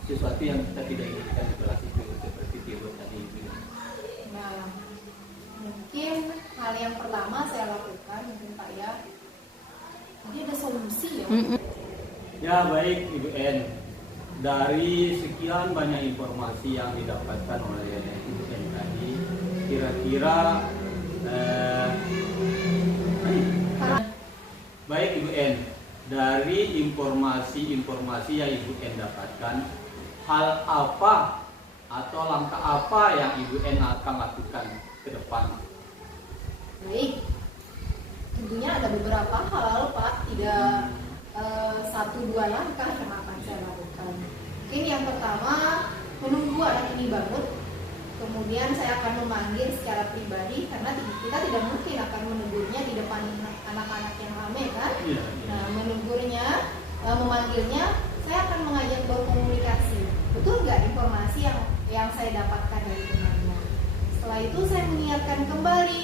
sesuatu yang kita tidak inginkan di kelas itu, seperti tidur tadi. Nah, mungkin hal yang pertama saya lakukan mungkin Pak ya, jadi ada solusi ya. Ya baik Ibu En, dari sekian banyak informasi yang didapatkan oleh Ibu En tadi, kira-kira baik Ibu En, dari informasi yang Ibu En dapatkan, hal apa atau langkah apa yang Ibu En akan lakukan ke depan? Baik, tentunya ada beberapa hal Pak, tidak 1-2 langkah yang akan saya lakukan. Mungkin yang pertama, menunggu anak ini bangun, kemudian saya akan memanggil secara pribadi, karena kita tidak mungkin akan menegurnya di depan anak-anak yang ramai kan. Nah, memanggilnya, saya akan mengajak berkomunikasi. Betul nggak informasi yang saya dapatkan dari temannya? Setelah itu saya mengingatkan kembali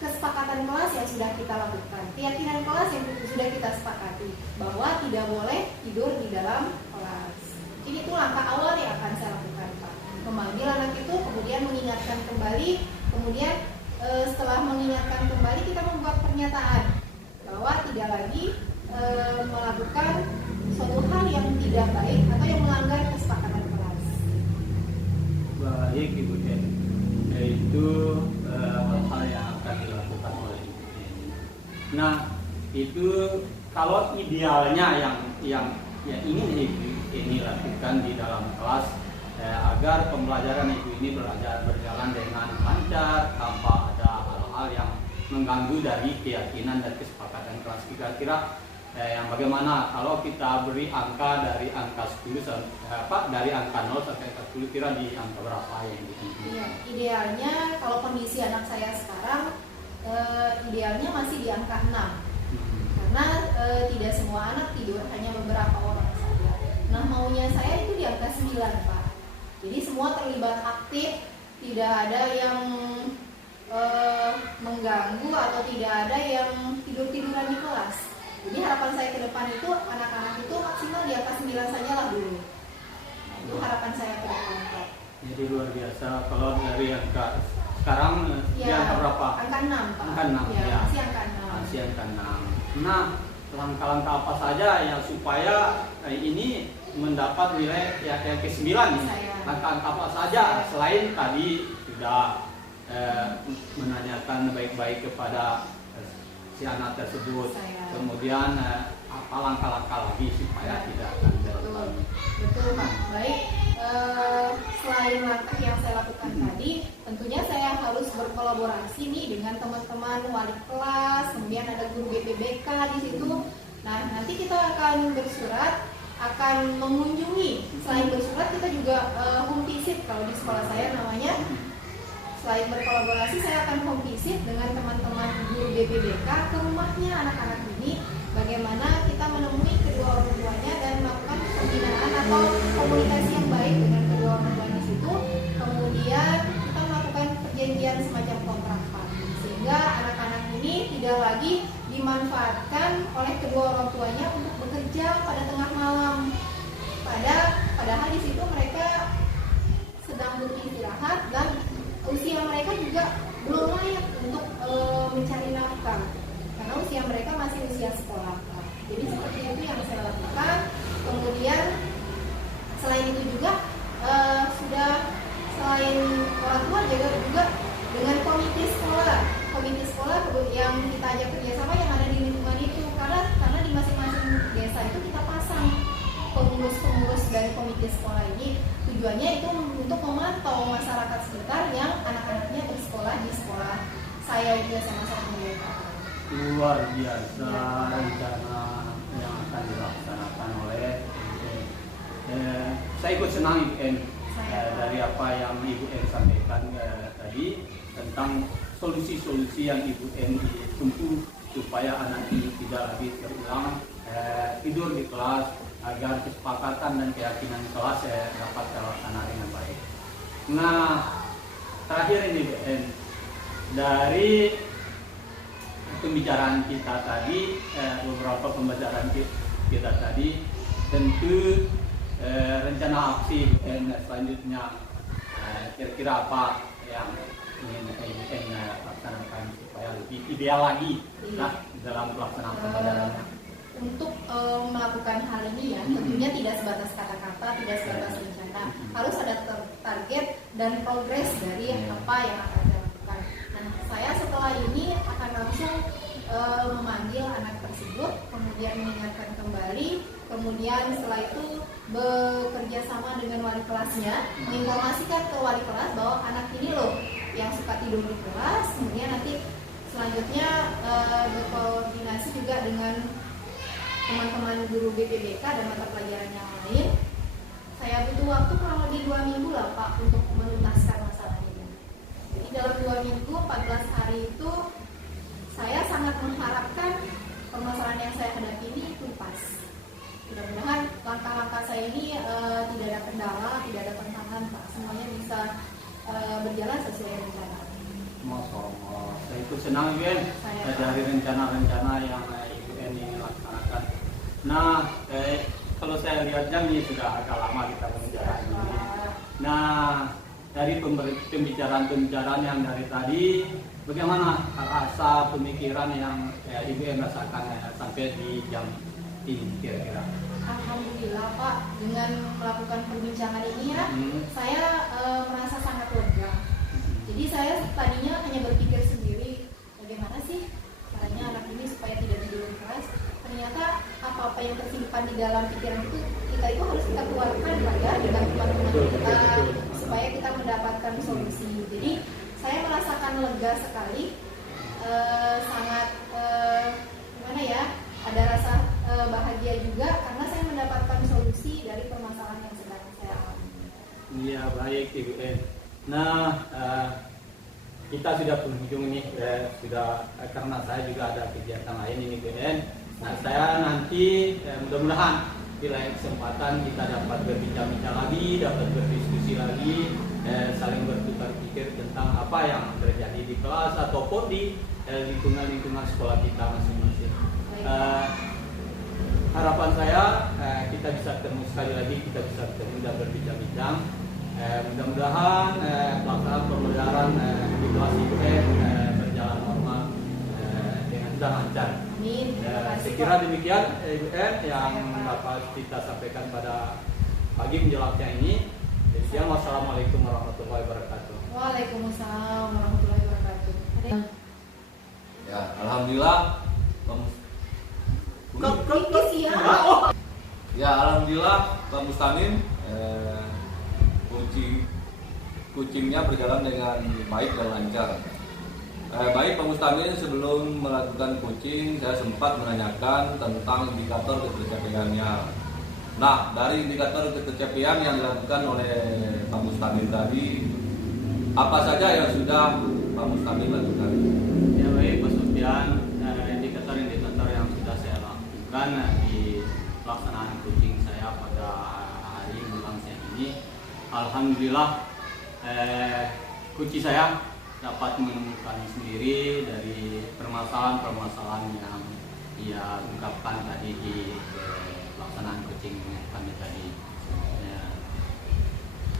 kesepakatan kelas yang sudah kita lakukan, keyakinan kelas yang sudah kita sepakati, bahwa tidak boleh tidur di dalam kelas. Ini itu langkah awal yang akan saya lakukan Pak. Memanggil anak itu, kemudian mengingatkan kembali, kemudian setelah mengingatkan kembali kita membuat pernyataan bahwa tidak lagi melakukan suatu hal yang tidak baik atau yang melanggar kesepakatan kelas. Baik Ibu En, yaitu hal-hal yang akan dilakukan oleh Ibu En. Nah itu kalau idealnya yang ingin Ibu ini lakukan di dalam kelas agar pembelajaran Ibu ini berjalan dengan lancar tanpa ada hal-hal yang mengganggu dari keyakinan dan kesepakatan kelas. Kira-kira yang bagaimana kalau kita beri angka dari angka 10 dari angka 0 sampai angka 10, kira di angka berapa yang diinginkan? Iya, idealnya kalau kondisi anak saya sekarang idealnya masih di angka 6. Karena tidak semua anak tidur, hanya beberapa orang saja. Nah, maunya saya itu di angka 9, Pak. Jadi semua terlibat aktif, tidak ada yang mengganggu atau tidak ada yang tidur-tiduran di kelas. Jadi harapan saya ke depan itu anak-anak itu maksimal di angka 9 saja lah dulu. Nah, itu harapan saya ke depan, Pak. Jadi luar biasa. Kalau dari angka sekarang di Ya, angka berapa? Angka 6, Pak. Angka 6, Ya, ya. masih angka 6. Masih angka 6. Nah, langkah-langkah apa saja yang supaya ini mendapat nilai yang ke-9 nih? Saya. Langkah-langkah apa saja selain tadi sudah menanyakan baik-baik kepada si anak tersebut. Saya. Kemudian apa langkah-langkah lagi supaya tidak akan berulang? Betul, Pak. Baik, selain langkah yang saya lakukan tadi, tentunya saya harus berkolaborasi nih dengan teman-teman wali kelas, kemudian ada guru BPBK di situ. Nah, nanti kita akan bersurat, akan mengunjungi. Selain bersurat, kita juga home visit kalau di sekolah saya namanya. Selain berkolaborasi, saya akan home visit dengan teman-teman guru BPBK ke rumahnya anak-anak ini. Bagaimana kita menemui kedua orang tuanya dan melakukan pembinaan atau komunikasi yang baik dengan kedua orang tua di situ. Kemudian kita melakukan perjanjian semacam kontrak, Pak. Sehingga anak-anak ini tidak lagi dimanfaatkan oleh kedua orang tuanya untuk bekerja pada tengah malam. Padahal di situ mereka sedang beristirahat dan usia mereka juga belum layak untuk mencari nafkah karena usia mereka masih usia sekolah. Jadi seperti itu yang saya lakukan. Kemudian selain itu juga sudah selain orang tua juga dengan komite sekolah yang kita ajak kerjasama yang ada di lingkungan itu karena di masing-masing desa itu kita pasang pengurus dari komite sekolah ini. Tujuannya itu untuk memantau masyarakat sekitar yang anak-anaknya bersekolah di sekolah saya di SMA 1 Merdeka. Luar biasa rencana yang akan dilaksanakan oleh saya ikut senang Ibu N dari apa yang Ibu N sampaikan tadi tentang solusi-solusi yang Ibu N tempuh supaya anak ini tidak lagi terulang tidur di kelas agar kesepakatan dan keyakinan kelas dapat terlaksana dengan baik. Nah, terakhir ini Bu N, dari pembicaraan kita tadi, beberapa pembicaraan kita tadi, tentu rencana aksi Bu N selanjutnya kira-kira apa yang ingin Bu N laksanakan supaya lebih ideal lagi dalam pelaksanaan pembelajarannya. Untuk melakukan hal ini ya, tentunya tidak sebatas kata-kata, tidak sebatas rencana, harus ada target dan progres dari apa yang akan saya lakukan. Nah, saya setelah ini akan langsung memanggil anak tersebut, kemudian mengingatkan kembali, kemudian setelah itu bekerja sama dengan wali kelasnya, menginformasikan ke wali kelas bahwa anak ini loh yang suka tidur di kelas, kemudian nanti selanjutnya berkoordinasi juga dengan teman-teman guru BPBK dan mata pelajaran yang lain. Saya butuh waktu kurang lebih 2 minggu lah Pak untuk menuntaskan masalah ini. Jadi dalam 2 minggu, 14 hari itu saya sangat mengharapkan permasalahan yang saya hadapi ini tuntas. Mudah-mudahan langkah-langkah saya ini tidak ada kendala, tidak ada tantangan Pak. Semuanya bisa berjalan sesuai rencana. Masya Allah, saya ikut senang Ibu N dari rencana-rencana yang Ibu N ini laksanakan. Nah, kalau saya lihatnya ini sudah agak lama kita pembicaraan ini. Nah, dari pembicaraan yang dari tadi, bagaimana rasa pemikiran yang Ibu N rasakan sampai di jam ini kira-kira? Alhamdulillah Pak, dengan melakukan perbincangan ini ya, saya merasa sangat lega. Jadi saya tadinya hanya berpikir sendiri, bagaimana sih caranya anak ini supaya tidak tidur di kelas. Ternyata apa-apa yang tersimpan di dalam pikiran kita itu harus kita keluarkan Pak ya, dengan teman-teman kita supaya kita mendapatkan solusi. Jadi saya merasakan lega sekali, sangat gimana ya, ada rasa bahagia juga karena saya mendapatkan solusi dari permasalahan yang sedang saya alami. Iya, baik Ibu N. Nah, kita sudah penghujung nih, sudah karena saya juga ada kegiatan lain ini Ibu N. Nah, saya nanti mudah-mudahan di lain kesempatan kita dapat berbincang-bincang lagi, dapat berdiskusi lagi, saling bertukar pikir tentang apa yang terjadi di kelas ataupun di lingkungan-lingkungan sekolah kita masing-masing. Harapan saya kita bisa ketemu sekali lagi, kita bisa ketemu dan berbincang-bincang. Mudah-mudahan pelaksanaan pembelajaran di kelas IPS berjalan normal dengan sudah lancar. Amin. Terima kasih, Saya kira Pak. demikian Ibu yang dapat kita sampaikan pada pagi menjelang siang ini. Demikian, wassalamualaikum warahmatullahi wabarakatuh. Waalaikumsalam warahmatullahi wabarakatuh. Ya, alhamdulillah. Ya, alhamdulillah Pak Mustamin, coachingnya berjalan dengan baik dan lancar. Baik Pak Mustamin, sebelum melakukan coaching saya sempat menanyakan tentang indikator ketercapaiannya. Nah, dari indikator ketercapaian yang dilakukan oleh Pak Mustamin tadi, apa saja yang sudah Pak Mustamin lakukan? Ya baik Pak Sufyan, indikator-indikator yang sudah saya lakukan di pelaksanaan coaching saya pada hari menjelang siang ini, alhamdulillah coaching saya dapat menemukan sendiri dari permasalahan-permasalahan yang ia ungkapkan tadi di pelaksanaan coaching kami tadi.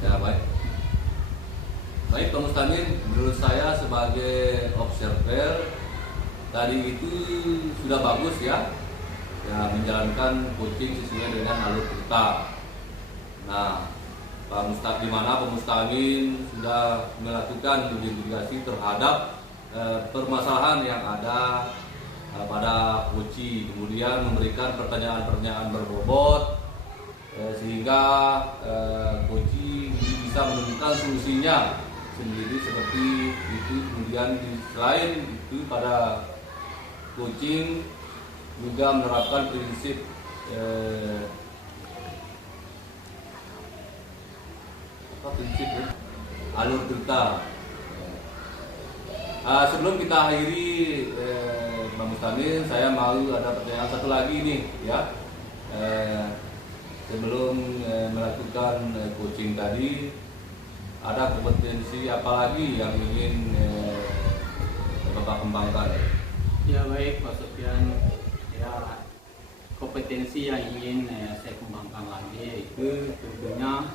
Ya, baik. Baik Pak Mustamin, menurut saya sebagai observer tadi itu sudah bagus ya, menjalankan coaching sesuai dengan alur kita. Nah, di mana Pak Mustamin sudah melakukan identifikasi terhadap permasalahan yang ada pada coaching, kemudian memberikan pertanyaan-pertanyaan berbobot sehingga coaching bisa menemukan solusinya sendiri seperti itu. Kemudian selain itu pada coaching juga menerapkan prinsip alur cerita. Sebelum kita akhiri Pak Mustamin, saya mau ada pertanyaan satu lagi nih ya. Sebelum melakukan coaching tadi, ada kompetensi apa lagi yang ingin Bapak kembangkan? Ya baik Pak Sofyan, ya kompetensi yang ingin saya kembangkan lagi itu tentunya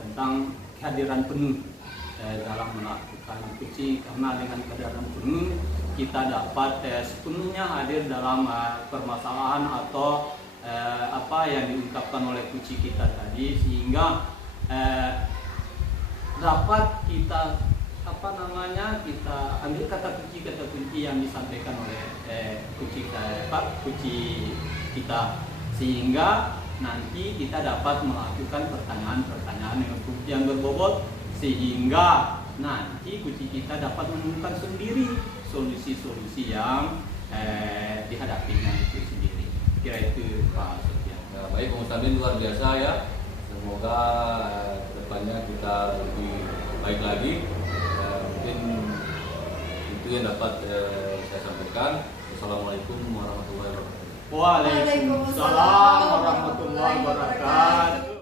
tentang kehadiran penuh dalam melakukan coaching, karena dengan kehadiran penuh kita dapat sepenuhnya hadir dalam permasalahan atau apa yang diungkapkan oleh coaching kita tadi, sehingga dapat kita kita ambil kata kunci yang disampaikan oleh coaching kita, sehingga nanti kita dapat melakukan pertanyaan-pertanyaan yang berbobot, sehingga nanti coaching kita dapat menemukan sendiri solusi-solusi yang dihadapinya itu sendiri. Kira itu Pak Sofyan. Nah, baik Pak Mustamin, luar biasa ya. Semoga kedepannya kita lebih baik lagi. Mungkin itu yang dapat saya sampaikan. Assalamualaikum warahmatullahi wabarakatuh. Waalaikumsalam warahmatullahi wabarakatuh.